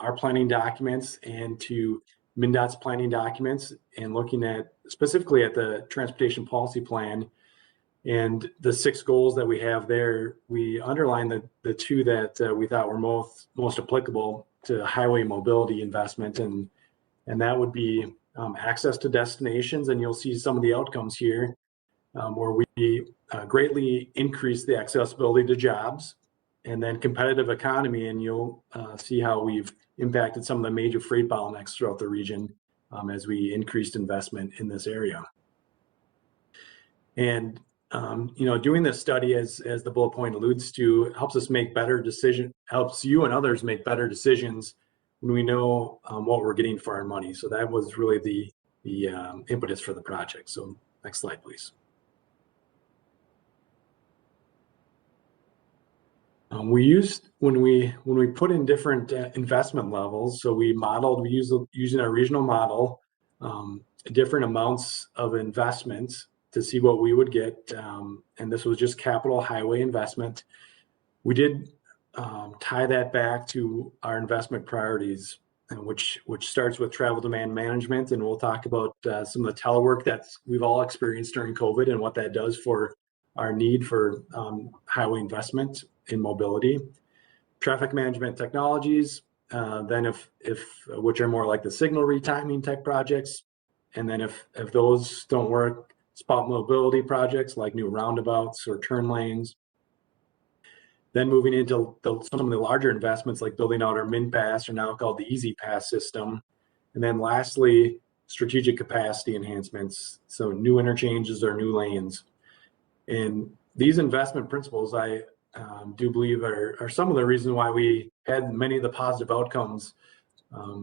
our planning documents and to MnDOT's planning documents, and looking at specifically at the transportation policy plan and the 6 goals that we have there. We underline the 2 that we thought were most applicable to highway mobility investment, and that would be access to destinations. And you'll see some of the outcomes here where we greatly increase the accessibility to jobs, and then competitive economy. And you'll see how we've impacted some of the major freight bottlenecks throughout the region as we increased investment in this area. And doing this study, as the bullet point alludes to, helps us make better decisions, helps you and others make better decisions when we know what we're getting for our money. So that was really the impetus for the project. So next slide, please. We used, when we put in different investment levels, so we using our regional model, different amounts of investments to see what we would get. And this was just capital highway investment. We did tie that back to our investment priorities, which starts with travel demand management. And we'll talk about some of the telework that we've all experienced during COVID and what that does for our need for highway investment in mobility. Traffic management technologies, then which are more like the signal retiming type projects. And then if those don't work, spot mobility projects like new roundabouts or turn lanes. Then moving into some of the larger investments like building out our MnPass, or now called the Easy Pass system. And then lastly, strategic capacity enhancements, so new interchanges or new lanes. And these investment principles, I do believe, are some of the reasons why we had many of the positive outcomes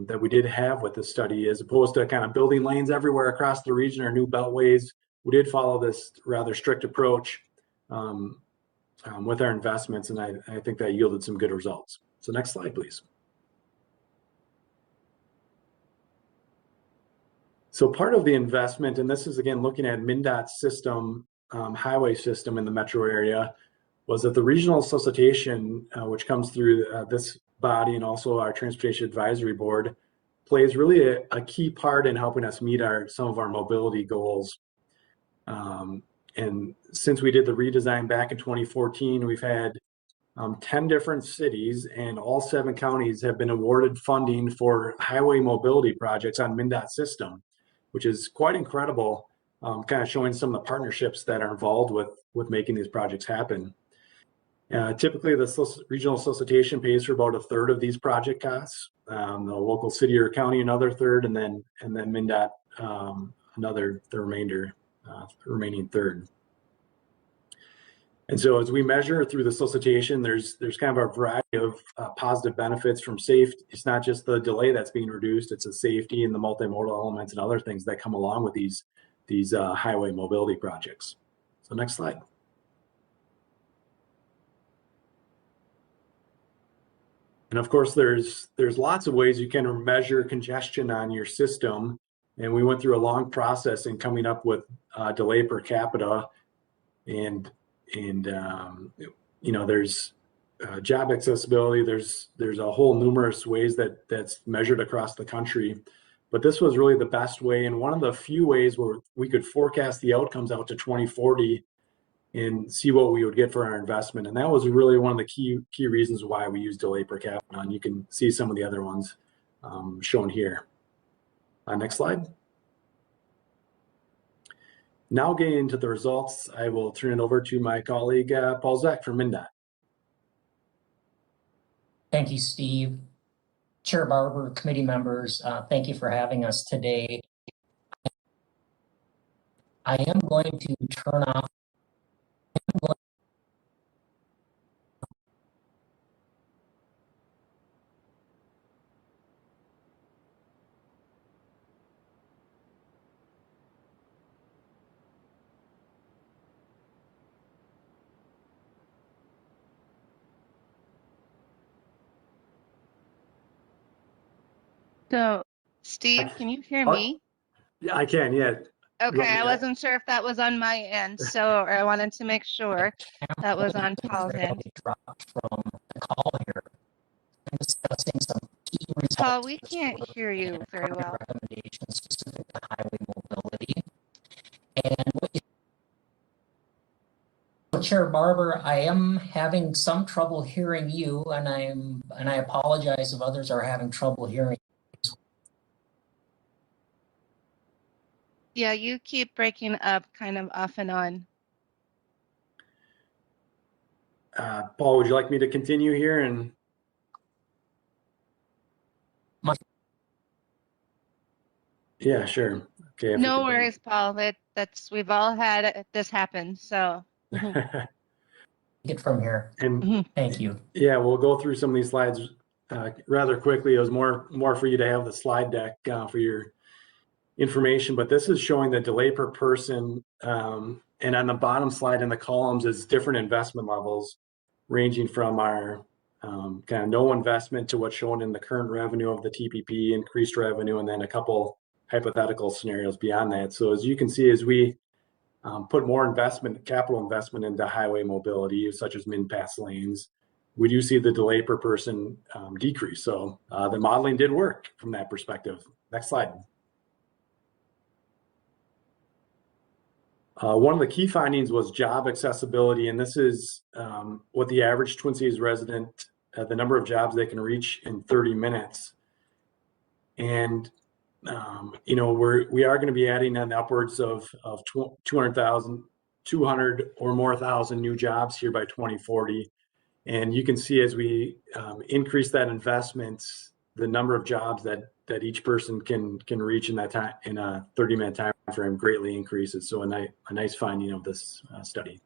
that we did have with this study, as opposed to kind of building lanes everywhere across the region or new beltways. We did follow this rather strict approach with our investments, and I think that yielded some good results. So next slide, please. So part of the investment, and this is again looking at MnDOT's system, highway system in the metro area, was that the regional solicitation, which comes through this body and also our Transportation Advisory Board, plays really a key part in helping us meet some of our mobility goals. And since we did the redesign back in 2014, we've had 10 different cities, and all 7 counties have been awarded funding for highway mobility projects on MnDOT system, which is quite incredible, kind of showing some of the partnerships that are involved with making these projects happen. Typically, the regional solicitation pays for about 1/3 of these project costs. The local city or county another 1/3, and then MnDOT the remaining 1/3. And so as we measure through the solicitation, there's kind of a variety of positive benefits from safety. It's not just the delay that's being reduced, it's the safety and the multimodal elements and other things that come along with these highway mobility projects. So next slide. And of course, there's lots of ways you can measure congestion on your system. And we went through a long process in coming up with delay per capita, and you know, there's job accessibility. There's a whole numerous ways that's measured across the country, but this was really the best way, and one of the few ways where we could forecast the outcomes out to 2040 and see what we would get for our investment. And that was really one of the key reasons why we use delay per capita. And you can see some of the other ones shown here. Next slide. Now getting into the results, I will turn it over to my colleague, Paul Zek from MnDOT. Thank you, Steve. Chair Barber, committee members, thank you for having us today. I am going to turn off. So, Steve, can you hear me? Yeah, I can, yeah. Okay, I wasn't sure if that was on my end, so I wanted to make sure that was on Paul's end. Dropped from the call here. I'm discussing some key results. Paul, we can't hear you very well. Recommendations specific to highway mobility. And what Chair Barber, I am having some trouble hearing you, and I apologize if others are having trouble hearing. Yeah, you keep breaking up kind of off and on. Paul, would you like me to continue here? And yeah, sure. Okay. No worries, Paul. We've all had this happen, so. Get from here. And thank you. Yeah, we'll go through some of these slides rather quickly. It was more for you to have the slide deck for your information, but this is showing the delay per person. And on the bottom slide in the columns is different investment levels, ranging from our kind of no investment to what's shown in the current revenue of the TPP, increased revenue, and then a couple hypothetical scenarios beyond that. So as you can see, as we put more capital investment into highway mobility, such as min-pass lanes, we do see the delay per person decrease. So the modeling did work from that perspective. Next slide. One of the key findings was job accessibility, and this is what the average Twin Cities resident, the number of jobs they can reach in 30 minutes. And you know, we are going to be adding on upwards of 200 or more thousand new jobs here by 2040. And you can see as we increase that investment, the number of jobs that each person can reach in that time, in a 30-minute time frame, greatly increases. So a nice finding of this study.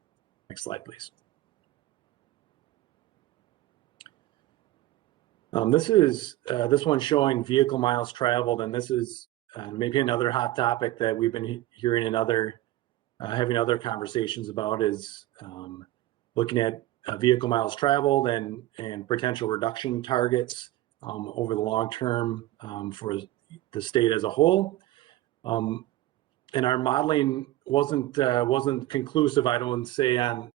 Next slide, please. This one's showing vehicle miles traveled, and this is maybe another hot topic that we've been hearing in having other conversations about, is looking at vehicle miles traveled and potential reduction targets over the long term for the state as a whole. And our modeling wasn't conclusive, I don't say, on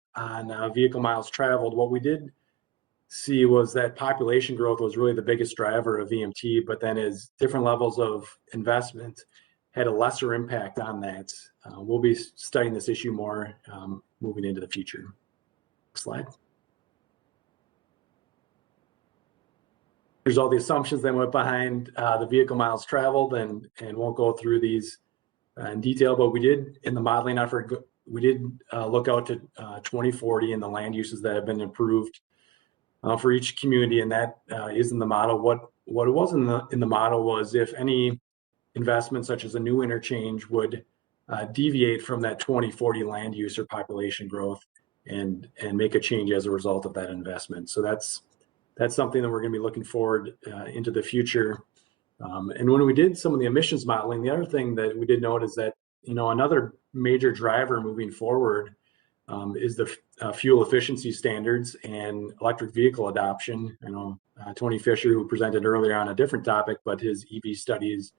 vehicle miles traveled. What we did see was that population growth was really the biggest driver of VMT, but then as different levels of investment had a lesser impact on that. We'll be studying this issue more moving into the future. Next slide. Here's all the assumptions that went behind the vehicle miles traveled, and won't go through these in detail, but we did, in the modeling effort, we did look out to 2040 and the land uses that have been improved for each community, and that is in the model. What it was in the model was if any investment, such as a new interchange, would deviate from that 2040 land use or population growth and make a change as a result of that investment. So that's something that we're going to be looking forward into the future. And when we did some of the emissions modeling, the other thing that we did note is that, you know, another major driver moving forward is the fuel efficiency standards and electric vehicle adoption. I know Tony Fisher, who presented earlier on a different topic, but his EV studies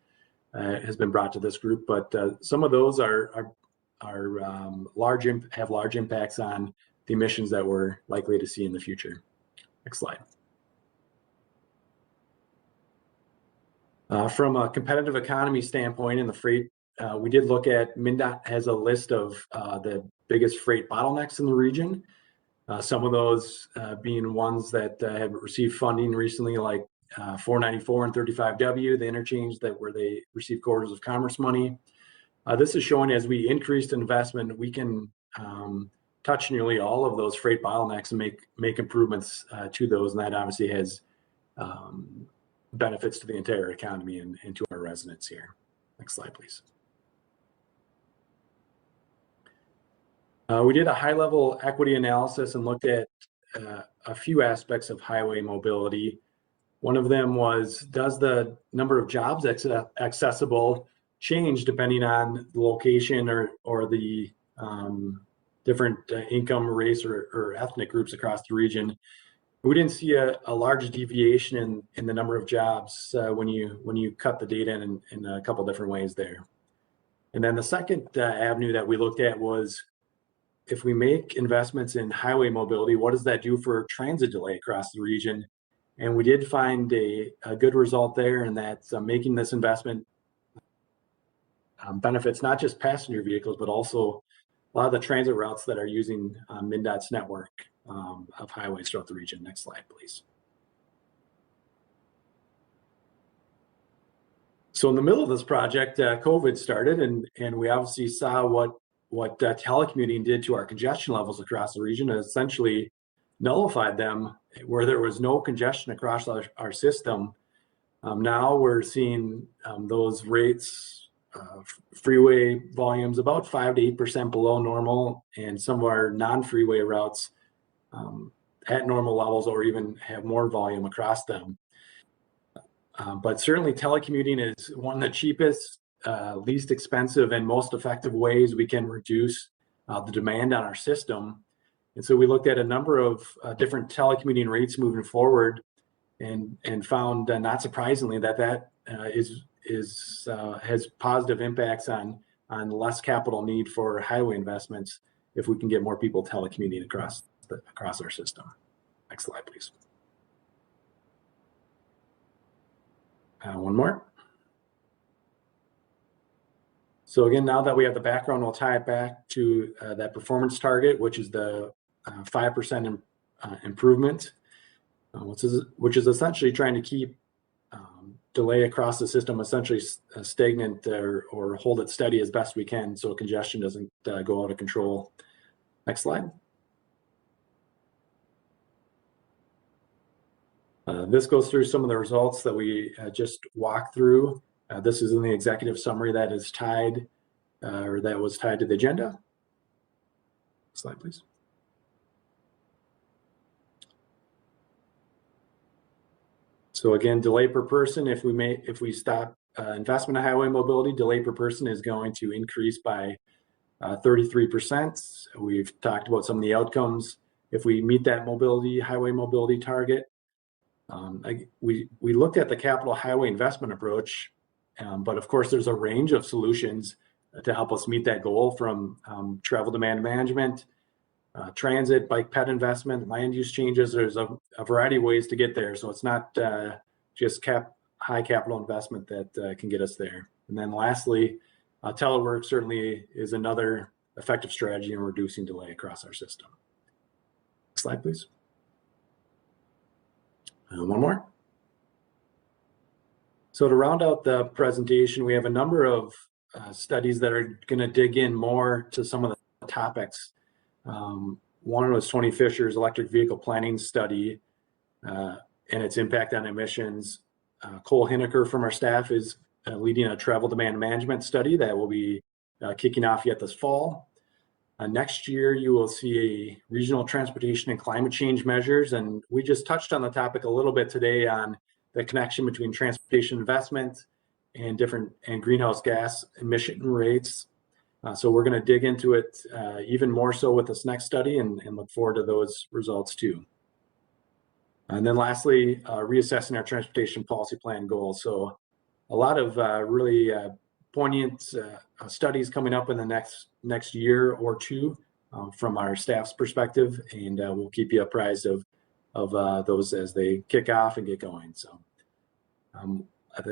has been brought to this group, but some of those are have large impacts on the emissions that we're likely to see in the future. Next slide. From a competitive economy standpoint in the freight, we did look at MnDOT has a list of the biggest freight bottlenecks in the region. Some of those being ones that have received funding recently, like 494 and 35W, the interchange where they received corridors of commerce money. This is showing as we increased investment, we can touch nearly all of those freight bottlenecks and make improvements to those, and that obviously has benefits to the entire economy and to our residents here. Next slide, please. We did a high-level equity analysis and looked at a few aspects of highway mobility. One of them was, does the number of jobs accessible change depending on the location or the different income, race, or ethnic groups across the region? We didn't see a large deviation in the number of jobs when you cut the data in a couple different ways there. And then the second avenue that we looked at was, if we make investments in highway mobility, what does that do for transit delay across the region? And we did find a good result there, and that making this investment benefits not just passenger vehicles, but also a lot of the transit routes that are using MnDOT's network of highways throughout the region. Next slide, please. So in the middle of this project, COVID started, and we obviously saw what telecommuting did to our congestion levels across the region. It essentially nullified them where there was no congestion across our system. Now we're seeing those rates, freeway volumes about 5 to 8% below normal, and some of our non-freeway routes at normal levels or even have more volume across them. But certainly telecommuting is one of the cheapest, least expensive, and most effective ways we can reduce the demand on our system. And so we looked at a number of different telecommuting rates moving forward, and found, not surprisingly, that has positive impacts on less capital need for highway investments if we can get more people telecommuting across our system. Next slide, please. One more. So again, now that we have the background, we'll tie it back to that performance target, which is the 5% improvement, which is essentially trying to keep delay across the system essentially stagnant or hold it steady as best we can so congestion doesn't go out of control. Next slide. This goes through some of the results that we just walked through. This is in the executive summary that is tied, or that was tied to the agenda. Slide, please. So again, delay per person, if we stop investment in highway mobility, delay per person is going to increase by 33%. We've talked about some of the outcomes. If we meet that highway mobility target, we looked at the capital highway investment approach, but of course there's a range of solutions to help us meet that goal, from travel demand management, transit, bike ped investment, land use changes. There's a variety of ways to get there. So it's not just high capital investment that can get us there. And then lastly, telework certainly is another effective strategy in reducing delay across our system. Next slide, please. One more. So to round out the presentation, we have a number of studies that are going to dig in more to some of the topics. One was Tony Fisher's electric vehicle planning study and its impact on emissions. Cole Hineker from our staff is leading a travel demand management study that will be kicking off yet this fall. Next year, you will see a regional transportation and climate change measures. And we just touched on the topic a little bit today on the connection between transportation investment and greenhouse gas emission rates. So we're going to dig into it even more so with this next study, and look forward to those results too. And then lastly, reassessing our transportation policy plan goals. So a lot of really poignant studies coming up in the next year or two from our staff's perspective, and we'll keep you apprised of those as they kick off and get going. So I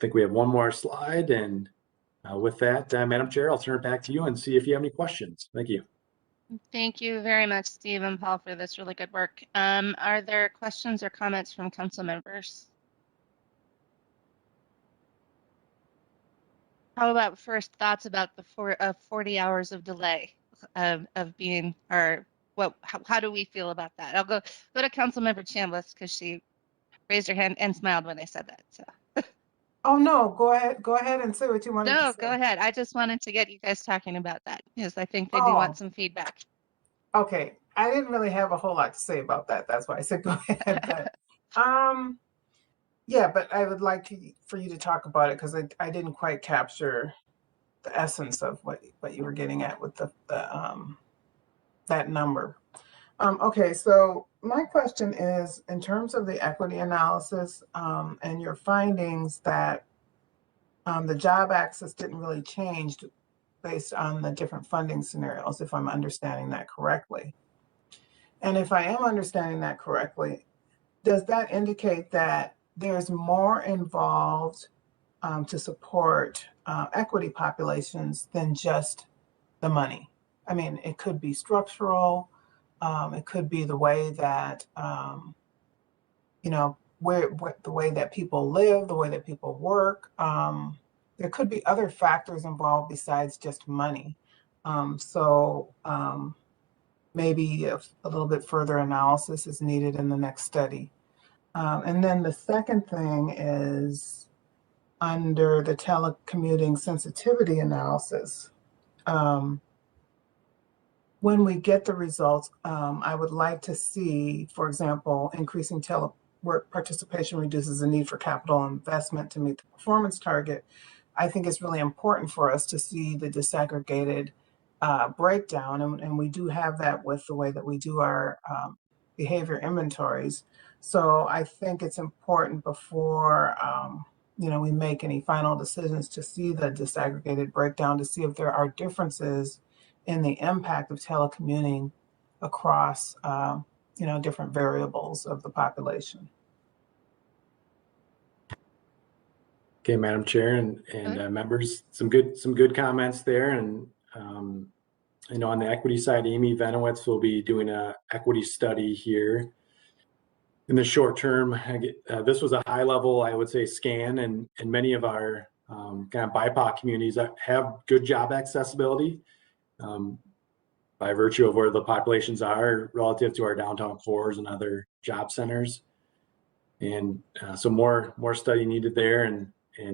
think we have one more slide, and with that, Madam Chair, I'll turn it back to you and see if you have any questions. Thank you. Thank you very much, Steve and Paul, for this really good work. Are there questions or comments from council members? How about first thoughts about the 40 hours of delay of being, or how do we feel about that? I'll go to Councilmember Chambliss because she raised her hand and smiled when I said that. So. Oh no, go ahead and say what you wanted to No, say. go ahead. I just wanted to get you guys talking about that because I think they do Oh, want some feedback. okay. I didn't really have a whole lot to say about that. That's why I said go ahead. But yeah, but I would like for you to talk about it because I didn't quite capture the essence of what you were getting at with the that number. Okay, so my question is, in terms of the equity analysis and your findings that the job access didn't really change based on the different funding scenarios, if I'm understanding that correctly. And if I am understanding that correctly, does that indicate that there's more involved to support equity populations than just the money? I mean, it could be structural, it could be the way that, you know, the way that people live, the way that people work. There could be other factors involved besides just money. Maybe a little bit further analysis is needed in the next study. And then the second thing is under the telecommuting sensitivity analysis. When we get the results, I would like to see, for example, increasing telework participation reduces the need for capital investment to meet the performance target. I think it's really important for us to see the disaggregated breakdown, and we do have that with the way that we do our behavior inventories. So I think it's important before we make any final decisions to see the disaggregated breakdown to see if there are differences in the impact of telecommuting across different variables of the population. Okay, Madam Chair and members, some good comments there. And on the equity side, Amy Venowitz will be doing an equity study here in the short term. This was a high level, I would say, scan, and many of our kind of BIPOC communities that have good job accessibility by virtue of where the populations are relative to our downtown cores and other job centers. And so more study needed there. And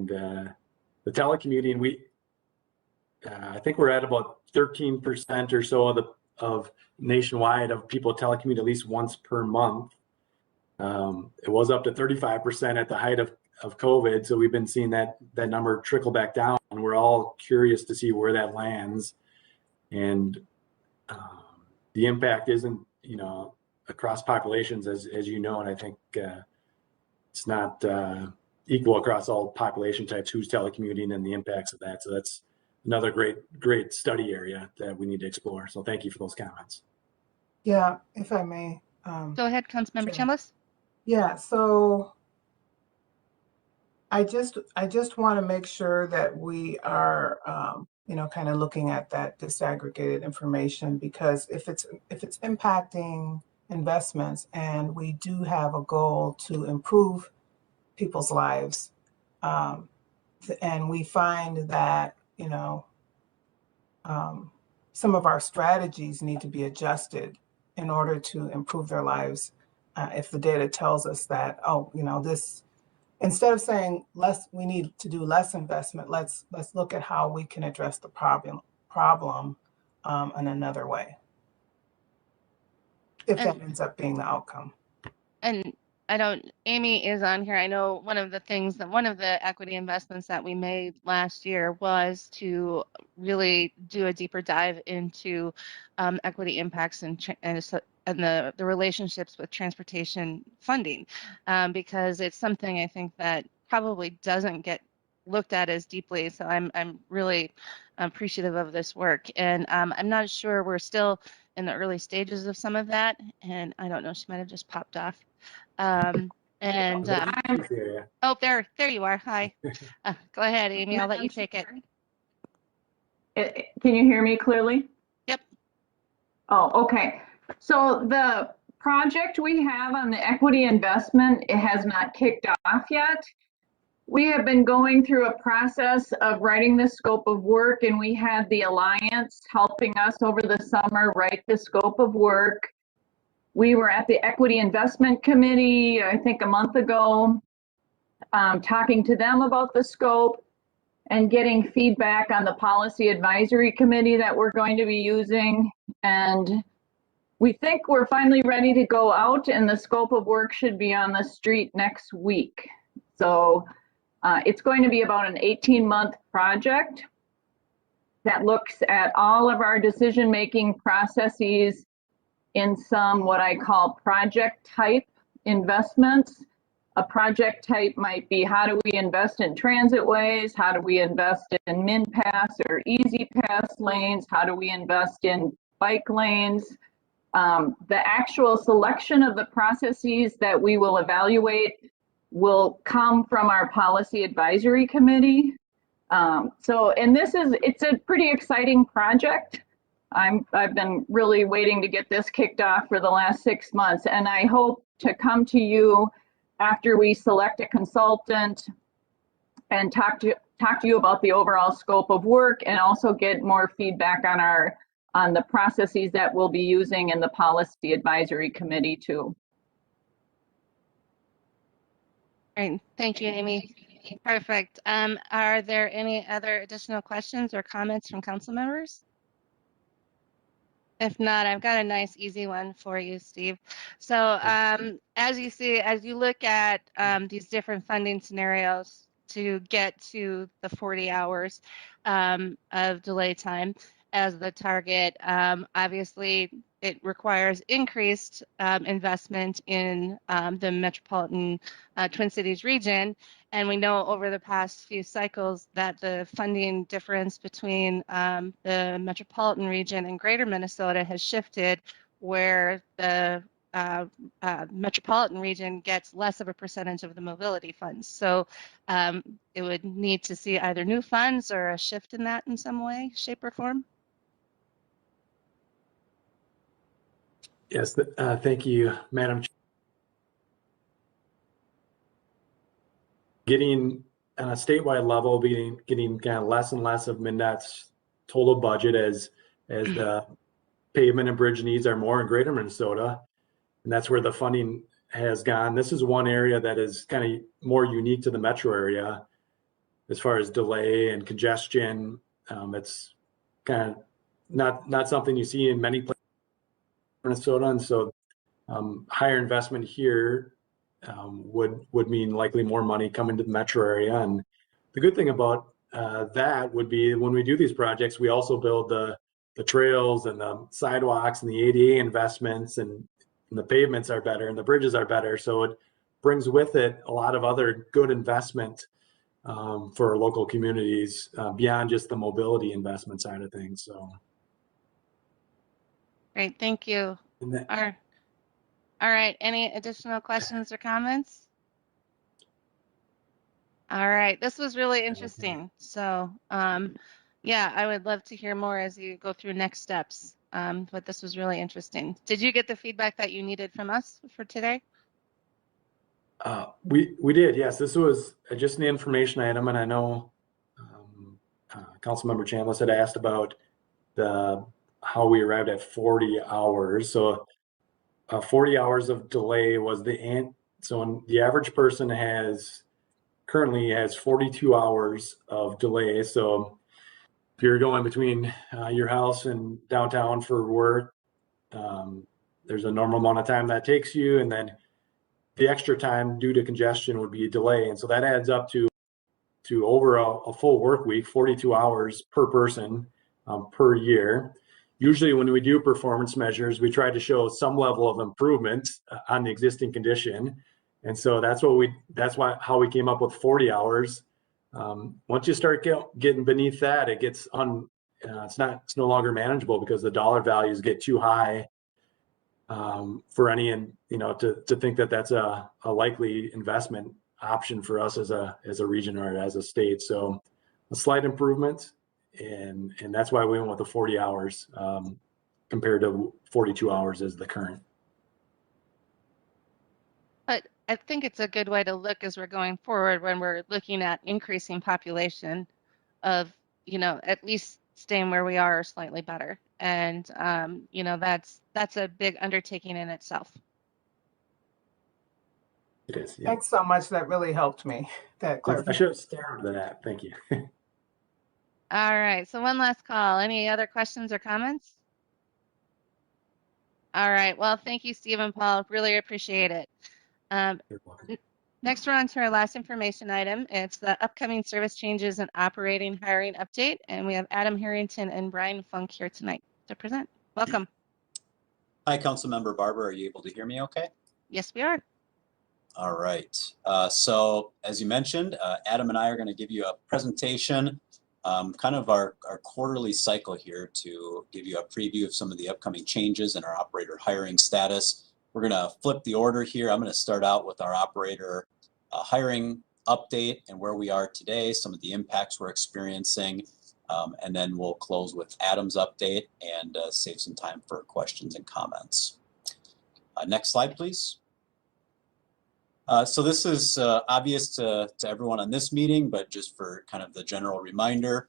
the telecommuting, I think we're at about 13% or so of nationwide of people telecommute at least once per month. It was up to 35% at the height of COVID. So we've been seeing that number trickle back down, and we're all curious to see where that lands. And the impact isn't, across populations, as you know, and I think it's not equal across all population types who's telecommuting and the impacts of that. So that's another great study area that we need to explore. So thank you for those comments. Yeah, if I may. Go ahead, Councilmember Chambliss. Yeah, so I just want to make sure that we are, kind of looking at that disaggregated information, because if it's impacting investments and we do have a goal to improve people's lives, and we find that, some of our strategies need to be adjusted in order to improve their lives. If the data tells us that, this, instead of saying we need to do less investment, let's look at how we can address the problem in another way, if that ends up being the outcome. And Amy is on here. I know one of the equity investments that we made last year was to really do a deeper dive into equity impacts and the relationships with transportation funding, because it's something I think that probably doesn't get looked at as deeply. So I'm really appreciative of this work. And I'm not sure, we're still in the early stages of some of that. And I don't know, she might have just popped off. Oh, there you are. Hi. Go ahead, Amy. I'll let you take it. Can you hear me clearly? Yep. Oh, okay. So the project we have on the equity investment, it has not kicked off yet. We have been going through a process of writing the scope of work, and we had the Alliance helping us over the summer write the scope of work. We were at the Equity Investment Committee, I think a month ago, talking to them about the scope and getting feedback on the Policy Advisory Committee that we're going to be using. And we think we're finally ready to go out, and the scope of work should be on the street next week. So it's going to be about an 18-month project that looks at all of our decision-making processes in some what I call project type investments. A project type might be, how do we invest in transitways? How do we invest in min pass or easy pass lanes? How do we invest in bike lanes? The actual selection of the processes that we will evaluate will come from our Policy Advisory Committee. And it's a pretty exciting project. I've been really waiting to get this kicked off for the last 6 months, and I hope to come to you after we select a consultant and talk to you about the overall scope of work, and also get more feedback on the processes that we'll be using in the Policy Advisory Committee too. Great, thank you, Amy. Perfect. Are there any other additional questions or comments from council members? If not, I've got a nice easy one for you, Steve. So as you look at these different funding scenarios to get to the 40 hours of delay time as the target, obviously it requires increased investment in the metropolitan Twin Cities region. And we know over the past few cycles that the funding difference between the metropolitan region and greater Minnesota has shifted, where the metropolitan region gets less of a percentage of the mobility funds. So it would need to see either new funds or a shift in that in some way, shape, or form. Yes, thank you, Madam Chair. Getting on a statewide level, getting kind of less and less of MnDOT's total budget as the pavement and bridge needs are more in greater Minnesota. And that's where the funding has gone. This is one area that is kind of more unique to the metro area as far as delay and congestion. It's kind of not something you see in many places in Minnesota. And so higher investment here would mean likely more money coming to the metro area. And the good thing about that would be when we do these projects, we also build the trails and the sidewalks and the ADA investments, and the pavements are better and the bridges are better. So it brings with it a lot of other good investment for our local communities beyond just the mobility investment side of things. So. Great, thank you. All right, any additional questions or comments? All right, this was really interesting. So yeah, I would love to hear more as you go through next steps, but this was really interesting. Did you get the feedback that you needed from us for today? We did, yes. This was just an information item, and I know Councilmember Chambliss had asked about how we arrived at 40 hours. So 40 hours of delay was so when the average person currently has 42 hours of delay. So if you're going between your house and downtown for work, there's a normal amount of time that takes you, and then the extra time due to congestion would be a delay. And so that adds up to over a full work week, 42 hours per person per year. Usually when we do performance measures, we try to show some level of improvement on the existing condition. And so how we came up with 40 hours. Once you start getting beneath that, it gets it's no longer manageable because the dollar values get too high for any, and to think that that's a likely investment option for us as a region or as a state. So a slight improvement, and that's why we went with the 40 hours compared to 42 hours as the current. But I think it's a good way to look as we're going forward when we're looking at increasing population of, at least staying where we are or slightly better. And, that's a big undertaking in itself. It is. Yeah. Thanks so much. That really helped me. That I clarification. should have started with that. Thank you. All right, so one last call. Any other questions or comments? All right, well, thank you, Steve and Paul. Really appreciate it. You're welcome. Next, we're on to our last information item. It's the upcoming service changes and operating hiring update. And we have Adam Harrington and Brian Funk here tonight to present. Welcome. Hi, Councilmember Barber. Are you able to hear me okay? Yes, we are. All right. So as you mentioned, Adam and I are going to give you a presentation, kind of our quarterly cycle here to give you a preview of some of the upcoming changes in our operator hiring status. We're going to flip the order here. I'm going to start out with our operator hiring update and where we are today, some of the impacts we're experiencing, and then we'll close with Adam's update and save some time for questions and comments. Next slide, please. So this is obvious to everyone on this meeting, but just for kind of the general reminder,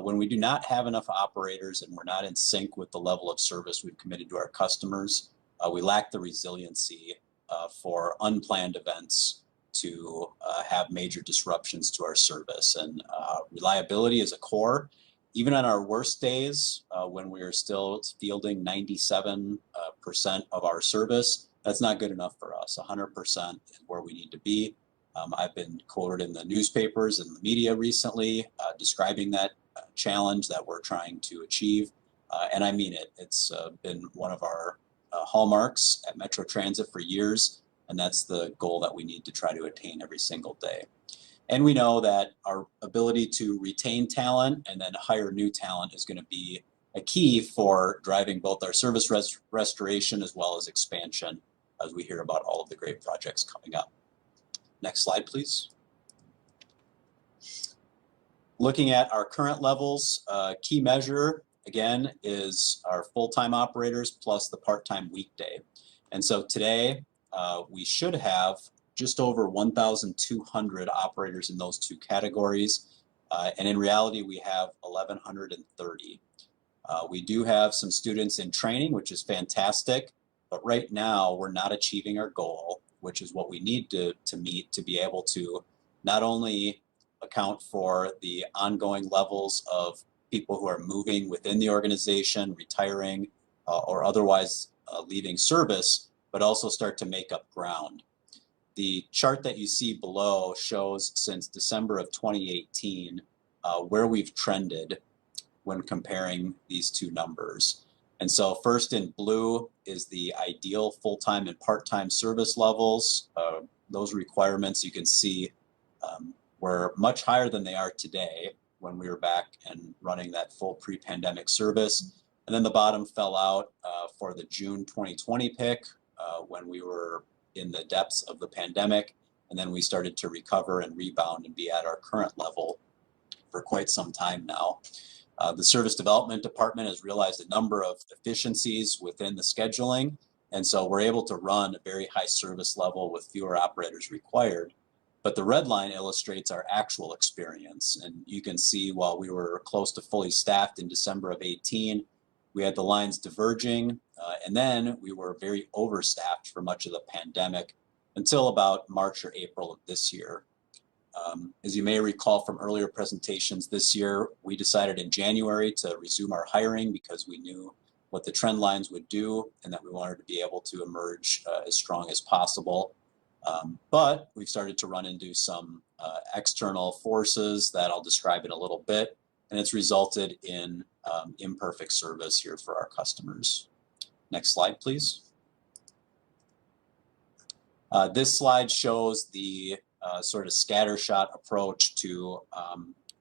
when we do not have enough operators and we're not in sync with the level of service we've committed to our customers, we lack the resiliency for unplanned events to have major disruptions to our service. And reliability is a core. Even on our worst days, when we are still fielding 97% of our service, that's not good enough for us. 100% is where we need to be. I've been quoted in the newspapers and the media recently describing that challenge that we're trying to achieve. And I mean it. It's been one of our hallmarks at Metro Transit for years, and that's the goal that we need to try to attain every single day. And we know that our ability to retain talent and then hire new talent is going to be a key for driving both our service restoration as well as expansion, as we hear about all of the great projects coming up. Next slide, please. Looking at our current levels, key measure, again, is our full-time operators plus the part-time weekday. And so today, we should have just over 1,200 operators in those two categories. And in reality, we have 1,130. We do have some students in training, which is fantastic. But right now, we're not achieving our goal, which is what we need to meet to be able to not only account for the ongoing levels of people who are moving within the organization, retiring, or otherwise leaving service, but also start to make up ground. The chart that you see below shows since December of 2018 where we've trended when comparing these two numbers. And so first in blue is the ideal full-time and part-time service levels. Those requirements you can see were much higher than they are today when we were back and running that full pre-pandemic service. And then the bottom fell out for the June 2020 pick when we were in the depths of the pandemic. And then we started to recover and rebound and be at our current level for quite some time now. The Service Development Department has realized a number of efficiencies within the scheduling, and so we're able to run a very high service level with fewer operators required. But the red line illustrates our actual experience, and you can see while we were close to fully staffed in December of 18, we had the lines diverging, and then we were very overstaffed for much of the pandemic until about March or April of this year. As you may recall from earlier presentations this year, we decided in January to resume our hiring because we knew what the trend lines would do and that we wanted to be able to emerge as strong as possible. But we've started to run into some external forces that I'll describe in a little bit, and it's resulted in imperfect service here for our customers. Next slide, please. This slide shows the sort of scattershot approach to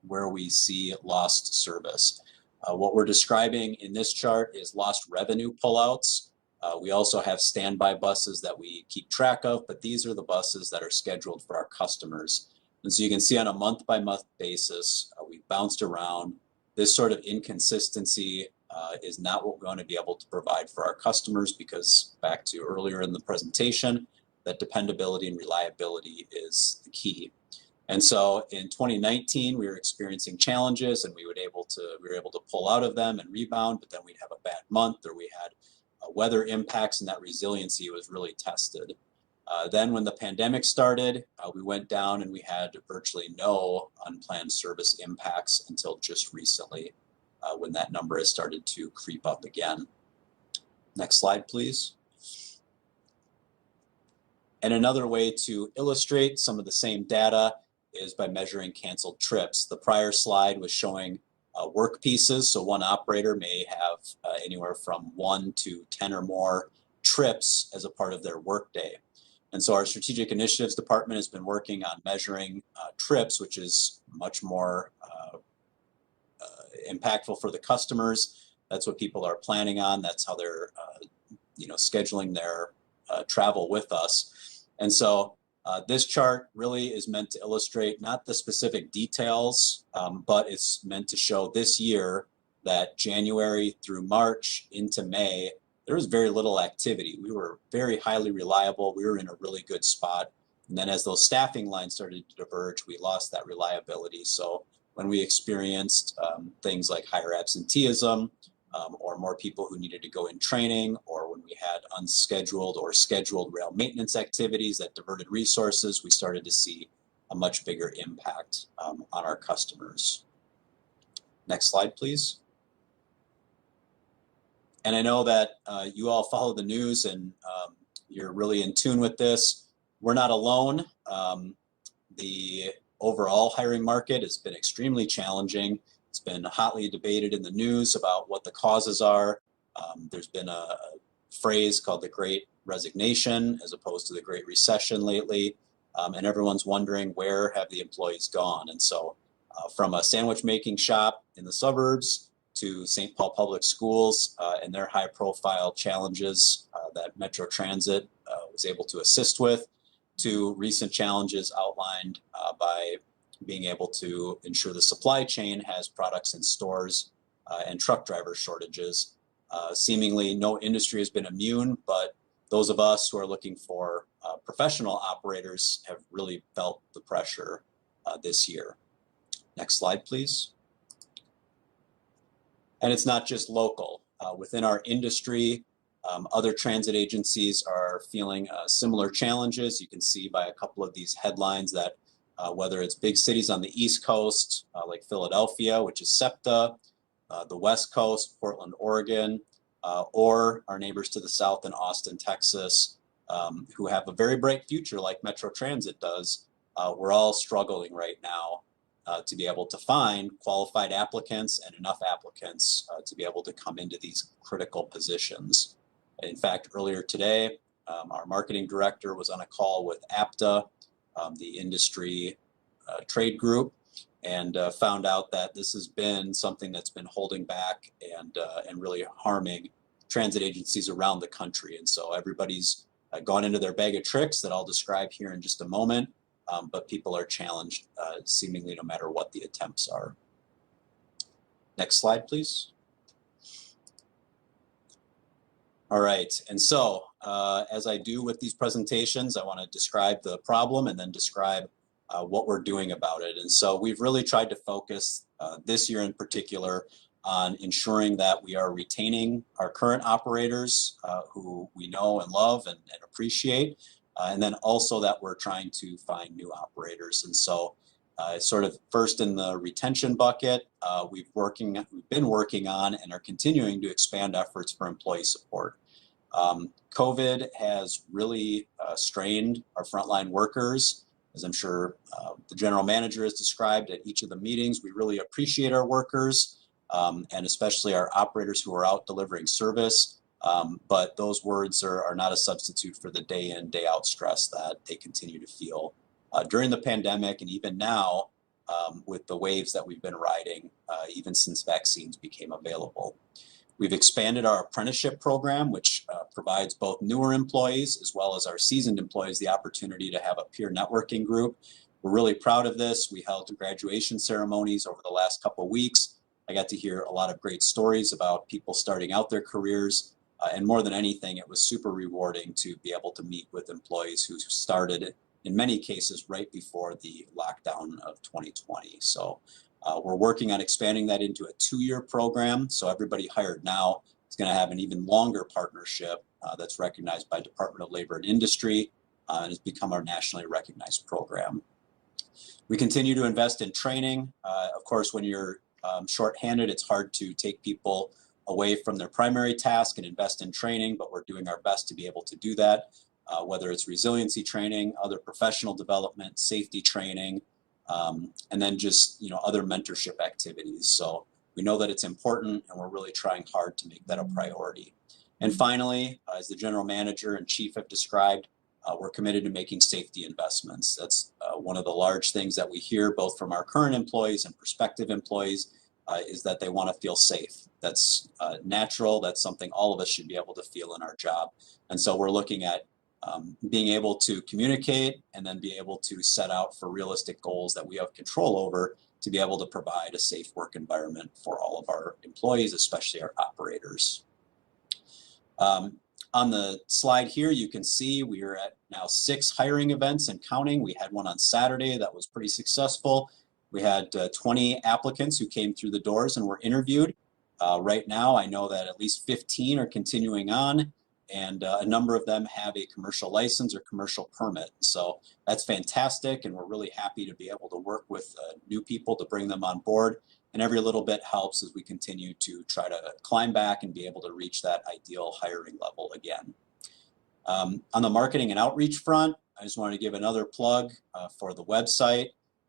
where we see lost service. What we're describing in this chart is lost revenue pullouts. We also have standby buses that we keep track of, but these are the buses that are scheduled for our customers. And so you can see on a month-by-month basis, we've bounced around. This sort of inconsistency is not what we're going to be able to provide for our customers, because back to earlier in the presentation, that dependability and reliability is the key. And so in 2019, we were experiencing challenges, and we were able to pull out of them and rebound, but then we'd have a bad month, or we had weather impacts, and that resiliency was really tested. Then when the pandemic started, we went down and we had virtually no unplanned service impacts until just recently, when that number has started to creep up again. Next slide, please. And another way to illustrate some of the same data is by measuring canceled trips. The prior slide was showing work pieces, so one operator may have anywhere from 1 to 10 or more trips as a part of their workday. And so our Strategic Initiatives Department has been working on measuring trips, which is much more impactful for the customers. That's what people are planning on. That's how they're scheduling their travel with us. And so this chart really is meant to illustrate not the specific details, but it's meant to show this year that January through March into May, there was very little activity. We were very highly reliable. We were in a really good spot. And then as those staffing lines started to diverge, we lost that reliability. So when we experienced things like higher absenteeism, or more people who needed to go in training, or when we had unscheduled or scheduled rail maintenance activities that diverted resources, we started to see a much bigger impact on our customers. Next slide, please. And I know that you all follow the news, and you're really in tune with this. We're not alone. The overall hiring market has been extremely challenging. It's been hotly debated in the news about what the causes are. There's been a phrase called the Great Resignation as opposed to the Great Recession lately. And everyone's wondering, where have the employees gone? And so from a sandwich making shop in the suburbs to St. Paul Public Schools and their high profile challenges that Metro Transit was able to assist with, to recent challenges outlined by being able to ensure the supply chain has products in stores and truck driver shortages. Seemingly no industry has been immune, but those of us who are looking for professional operators have really felt the pressure this year. Next slide, please. And it's not just local. Within our industry, other transit agencies are feeling similar challenges. You can see by a couple of these headlines that whether it's big cities on the East Coast, like Philadelphia, which is SEPTA, the West Coast, Portland, Oregon, or our neighbors to the south in Austin, Texas, who have a very bright future like Metro Transit does, we're all struggling right now to be able to find qualified applicants and enough applicants to be able to come into these critical positions. In fact, earlier today, our marketing director was on a call with APTA, the industry trade group, and found out that this has been something that's been holding back and really harming transit agencies around the country. And so everybody's gone into their bag of tricks that I'll describe here in just a moment, but people are challenged seemingly no matter what the attempts are. Next slide, please. All right, and so as I do with these presentations, I want to describe the problem and then describe what we're doing about it. And so we've really tried to focus this year in particular on ensuring that we are retaining our current operators who we know and love and appreciate, and then also that we're trying to find new operators. And so sort of first in the retention bucket, we've been working on and are continuing to expand efforts for employee support. COVID has really strained our frontline workers. As I'm sure the general manager has described at each of the meetings, we really appreciate our workers and especially our operators who are out delivering service. But those words are not a substitute for the day in, day out stress that they continue to feel during the pandemic and even now with the waves that we've been riding, even since vaccines became available. We've expanded our apprenticeship program, which provides both newer employees as well as our seasoned employees the opportunity to have a peer networking group. We're really proud of this. We held graduation ceremonies over the last couple of weeks. I got to hear a lot of great stories about people starting out their careers. And more than anything, it was super rewarding to be able to meet with employees who started, in many cases, right before the lockdown of 2020. So we're working on expanding that into a 2-year program. So everybody hired now is going to have an even longer partnership that's recognized by Department of Labor and Industry and has become our nationally recognized program. We continue to invest in training. Of course, when you're shorthanded, it's hard to take people away from their primary task and invest in training, but we're doing our best to be able to do that, whether it's resiliency training, other professional development, safety training, and then just other mentorship activities. So we know that it's important, and we're really trying hard to make that a priority. And finally, as the general manager and chief have described, we're committed to making safety investments. That's one of the large things that we hear both from our current employees and prospective employees is that they want to feel safe. That's natural. That's something all of us should be able to feel in our job. And so we're looking at being able to communicate and then be able to set out for realistic goals that we have control over to be able to provide a safe work environment for all of our employees, especially our operators. On the slide here, you can see we are at now 6 hiring events and counting. We had one on Saturday that was pretty successful. We had 20 applicants who came through the doors and were interviewed. Right now, I know that at least 15 are continuing on, and a number of them have a commercial license or commercial permit. So that's fantastic, and we're really happy to be able to work with new people to bring them on board. And every little bit helps as we continue to try to climb back and be able to reach that ideal hiring level again. On the marketing and outreach front, I just wanted to give another plug for the website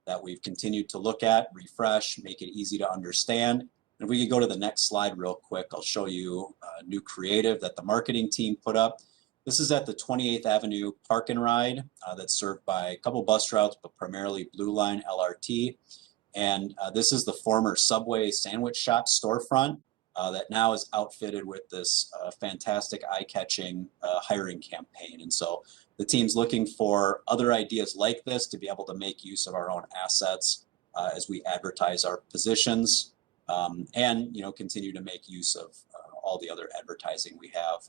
that we've continued to look at, refresh, make it easy to understand. And if we could go to the next slide real quick, I'll show you a new creative that the marketing team put up. This is at the 28th Avenue Park and Ride that's served by a couple bus routes, but primarily Blue Line LRT. And this is the former Subway sandwich shop storefront that now is outfitted with this fantastic eye-catching hiring campaign. And so the team's looking for other ideas like this to be able to make use of our own assets as we advertise our positions and continue to make use of all the other advertising we have,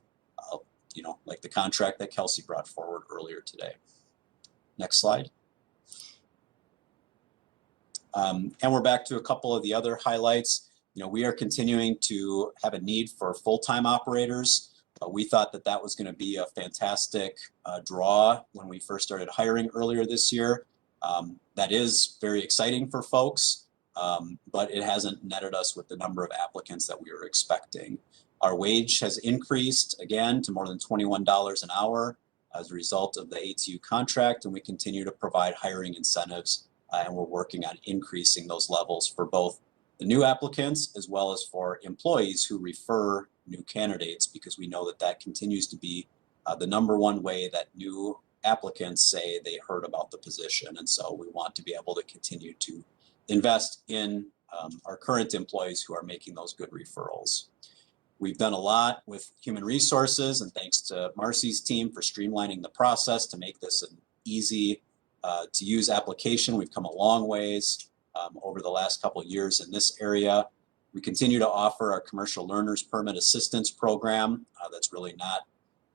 like the contract that Kelsey brought forward earlier today. Next slide. And we're back to a couple of the other highlights. We are continuing to have a need for full-time operators. We thought that that was going to be a fantastic draw when we first started hiring earlier this year. That is very exciting for folks, but it hasn't netted us with the number of applicants that we were expecting. Our wage has increased again to more than $21 an hour as a result of the ATU contract, and we continue to provide hiring incentives. And we're working on increasing those levels for both the new applicants as well as for employees who refer new candidates, because we know that that continues to be the #1 way that new applicants say they heard about the position. And so we want to be able to continue to invest in our current employees who are making those good referrals. We've done a lot with human resources, and thanks to Marcy's team for streamlining the process to make this an easy to use application. We've come a long ways over the last couple of years in this area. We continue to offer our commercial learners permit assistance program. That's really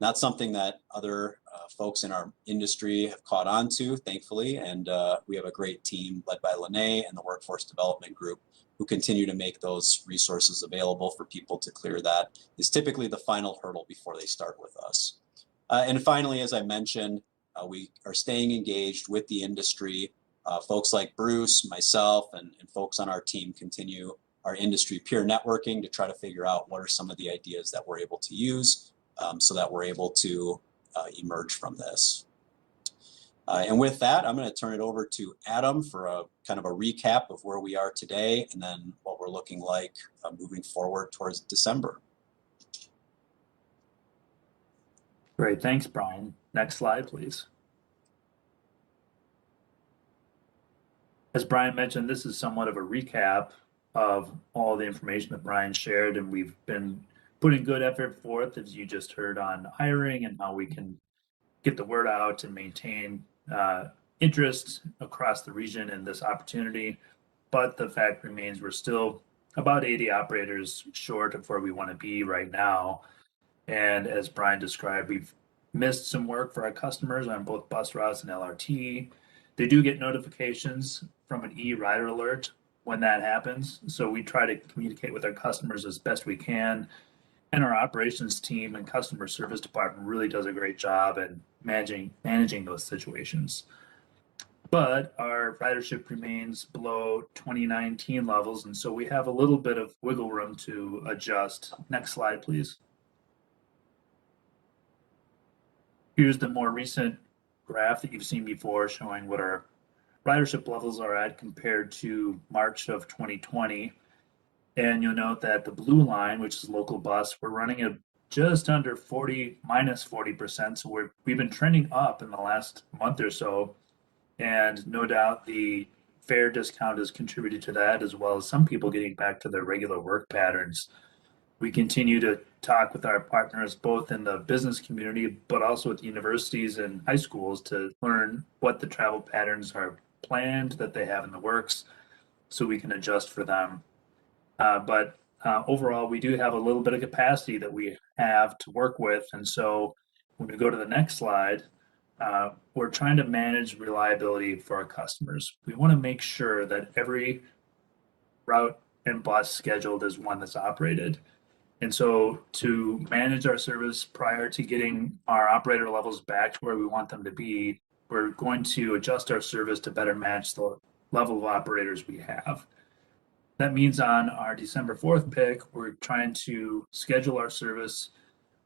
not something that other folks in our industry have caught on to, thankfully. And we have a great team led by Lene and the Workforce Development Group who continue to make those resources available for people to clear. That is typically the final hurdle before they start with us. And finally, as I mentioned, we are staying engaged with the industry. Folks like Bruce, myself, and folks on our team continue our industry peer networking to try to figure out what are some of the ideas that we're able to use so that we're able to emerge from this. And with that, I'm going to turn it over to Adam for a kind of a recap of where we are today and then what we're looking like moving forward towards December. Great, thanks, Brian. Next slide, please. As Brian mentioned, this is somewhat of a recap of all the information that Brian shared, and we've been putting good effort forth, as you just heard, on hiring and how we can get the word out and maintain interest across the region in this opportunity. But the fact remains we're still about 80 operators short of where we want to be right now. And as Brian described, we've missed some work for our customers on both bus routes and LRT. They do get notifications from an e-rider alert when that happens. So we try to communicate with our customers as best we can. And our operations team and customer service department really does a great job in managing those situations. But our ridership remains below 2019 levels, and so we have a little bit of wiggle room to adjust. Next slide, please. Here's the more recent graph that you've seen before showing what our ridership levels are at compared to March of 2020. And you'll note that the blue line, which is local bus, we're running at just under 40, minus 40%. So we've been trending up in the last month or so. And no doubt the fare discount has contributed to that, as well as some people getting back to their regular work patterns. We continue to talk with our partners, both in the business community, but also with universities and high schools, to learn what the travel patterns are planned, that they have in the works, so we can adjust for them. But overall, we do have a little bit of capacity that we have to work with. And so when we go to the next slide, we're trying to manage reliability for our customers. We want to make sure that every route and bus scheduled is one that's operated. And so to manage our service prior to getting our operator levels back to where we want them to be, we're going to adjust our service to better match the level of operators we have. That means on our December 4th pick, we're trying to schedule our service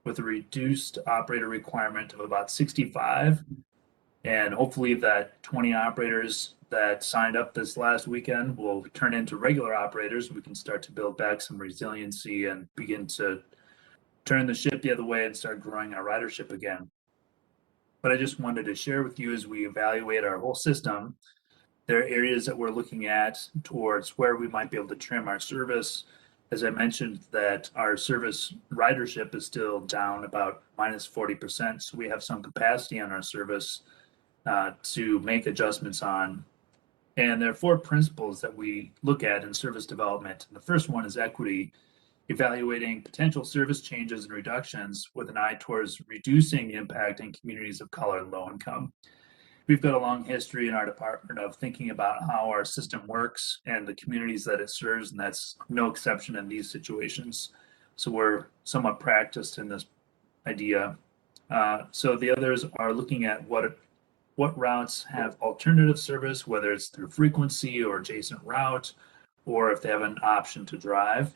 with a reduced operator requirement of about 65. And hopefully that 20 operators that signed up this last weekend will turn into regular operators. We can start to build back some resiliency and begin to turn the ship the other way and start growing our ridership again. But I just wanted to share with you, as we evaluate our whole system, there are areas that we're looking at towards where we might be able to trim our service. As I mentioned, that our service ridership is still down about minus 40%. So we have some capacity on our service to make adjustments on. And there are 4 principles that we look at in service development. And the first one is equity, evaluating potential service changes and reductions with an eye towards reducing impact in communities of color and low income. We've got a long history in our department of thinking about how our system works and the communities that it serves, and that's no exception in these situations. So we're somewhat practiced in this idea. So the others are looking at what routes have alternative service, whether it's through frequency or adjacent route, or if they have an option to drive.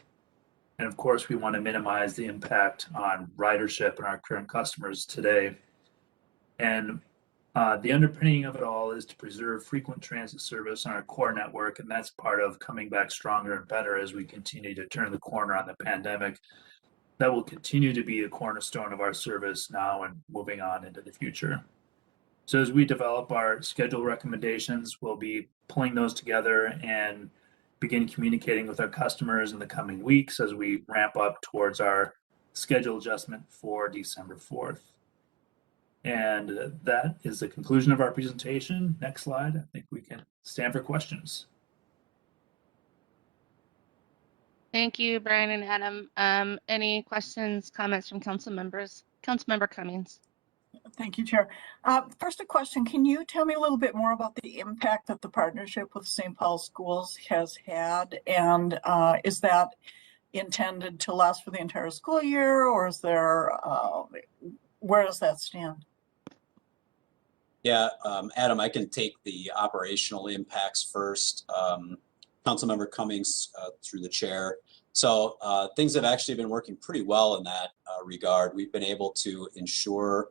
And of course, we want to minimize the impact on ridership and our current customers today. And the underpinning of it all is to preserve frequent transit service on our core network, and that's part of coming back stronger and better as we continue to turn the corner on the pandemic. That will continue to be a cornerstone of our service now and moving on into the future. So as we develop our schedule recommendations, we'll be pulling those together and begin communicating with our customers in the coming weeks as we ramp up towards our schedule adjustment for December 4th. And that is the conclusion of our presentation. Next slide. I think we can stand for questions. Thank you, Brian and Adam. Any questions, comments from council members? Councilmember Cummings. Thank you, Chair. First, a question. Can you tell me a little bit more about the impact that the partnership with St. Paul Schools has had? And is that intended to last for the entire school year, or is there, where does that stand? Yeah, Adam, I can take the operational impacts first. Councilmember Cummings through the chair. So things have actually been working pretty well in that regard. We've been able to ensure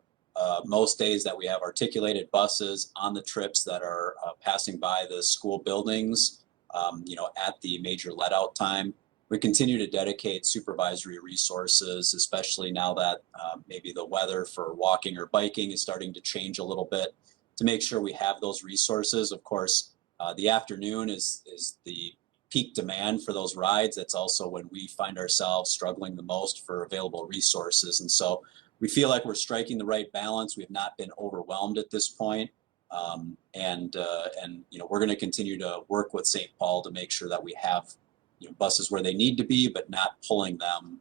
most days that we have articulated buses on the trips that are passing by the school buildings, at the major let-out time. We continue to dedicate supervisory resources, especially now that maybe the weather for walking or biking is starting to change a little bit, to make sure we have those resources. Of course, The afternoon is the peak demand for those rides. That's also when we find ourselves struggling the most for available resources. And so we feel like we're striking the right balance. We have not been overwhelmed at this point. And we're going to continue to work with St. Paul to make sure that we have buses where they need to be, but not pulling them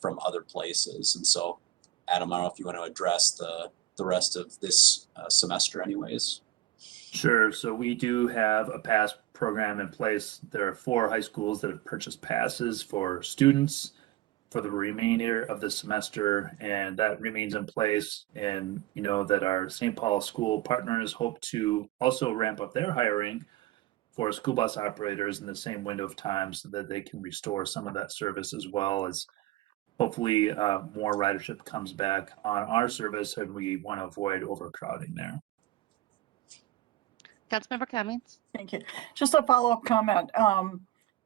from other places. And so, Adam, I don't know if you want to address the rest of this semester anyways. Sure. So we do have a pass program in place. There are 4 high schools that have purchased passes for students for the remainder of the semester, and that remains in place. And that our St. Paul school partners hope to also ramp up their hiring for school bus operators in the same window of time so that they can restore some of that service, as well as hopefully more ridership comes back on our service, and we want to avoid overcrowding there. Councilmember Cummings. Thank you. Just a follow-up comment.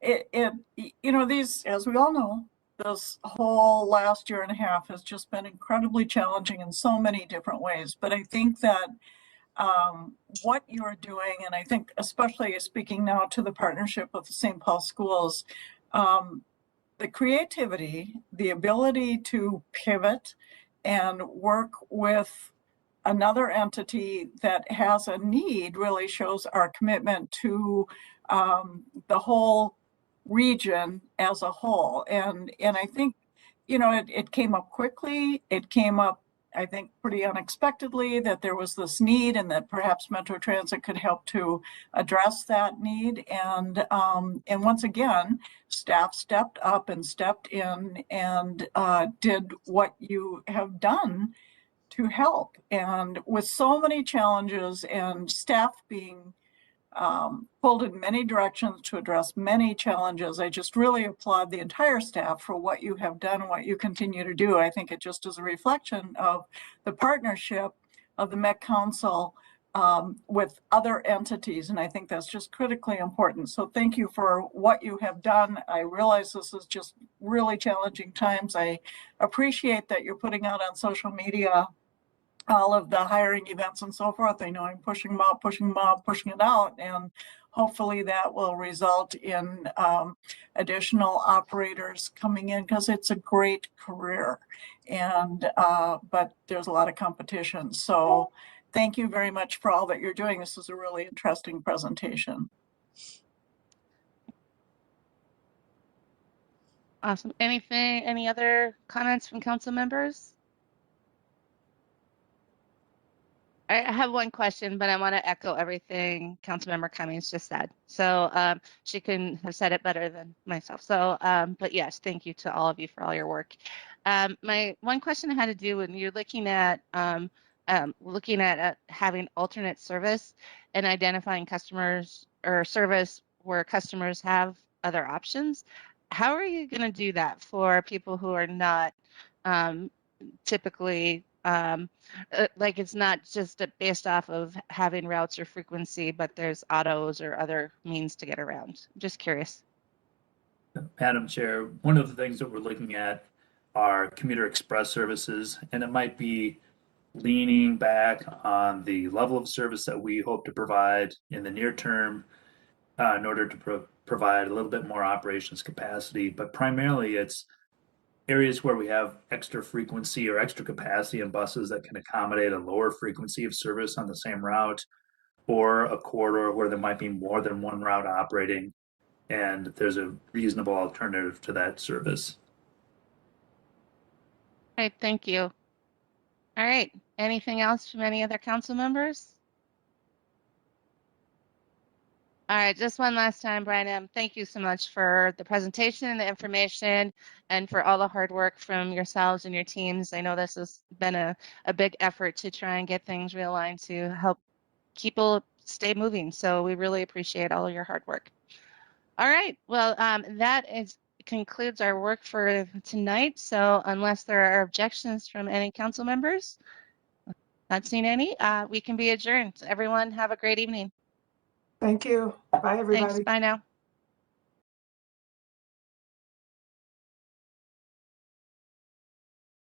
These, as we all know, this whole last year and a half has just been incredibly challenging in so many different ways. But I think that what you're doing, and I think especially speaking now to the partnership with the St. Paul schools, the creativity, the ability to pivot and work with another entity that has a need really shows our commitment to the whole region as a whole. And I think, it came up quickly. It came up, I think, pretty unexpectedly that there was this need and that perhaps Metro Transit could help to address that need. And once again, staff stepped up and stepped in and did what you have done to help. And with so many challenges and staff being pulled in many directions to address many challenges, I just really applaud the entire staff for what you have done and what you continue to do. I think it just is a reflection of the partnership of the Met Council with other entities, and I think that's just critically important. So thank you for what you have done. I realize this is just really challenging times. I appreciate that you're putting out on social media all of the hiring events and so forth. I know I'm pushing them out, pushing it out, and hopefully that will result in additional operators coming in, because it's a great career, and but there's a lot of competition. So thank you very much for all that you're doing. This is a really interesting presentation. Awesome. Any other comments from council members? I have one question, but I want to echo everything Councilmember Cummings just said. So she couldn't have said it better than myself. So, but yes, thank you to all of you for all your work. My one question had to do when you're looking at having alternate service and identifying customers or service where customers have other options. How are you going to do that for people who are not typically like it's not just based off of having routes or frequency, but there's autos or other means to get around? I'm just curious. Madam Chair, one of the things that we're looking at are commuter express services, and it might be leaning back on the level of service that we hope to provide in the near term in order to provide a little bit more operations capacity, but primarily it's areas where we have extra frequency or extra capacity in buses that can accommodate a lower frequency of service on the same route, or a corridor where there might be more than one route operating and there's a reasonable alternative to that service. All right, thank you. All right, anything else from any other council members? All right, just one last time, Brian, thank you so much for the presentation and the information and for all the hard work from yourselves and your teams. I know this has been a big effort to try and get things realigned to help people stay moving. So we really appreciate all of your hard work. All right, well, that concludes our work for tonight. So unless there are objections from any council members, not seeing any, we can be adjourned. Everyone have a great evening. Thank you. Bye, everybody. Thanks. Bye now.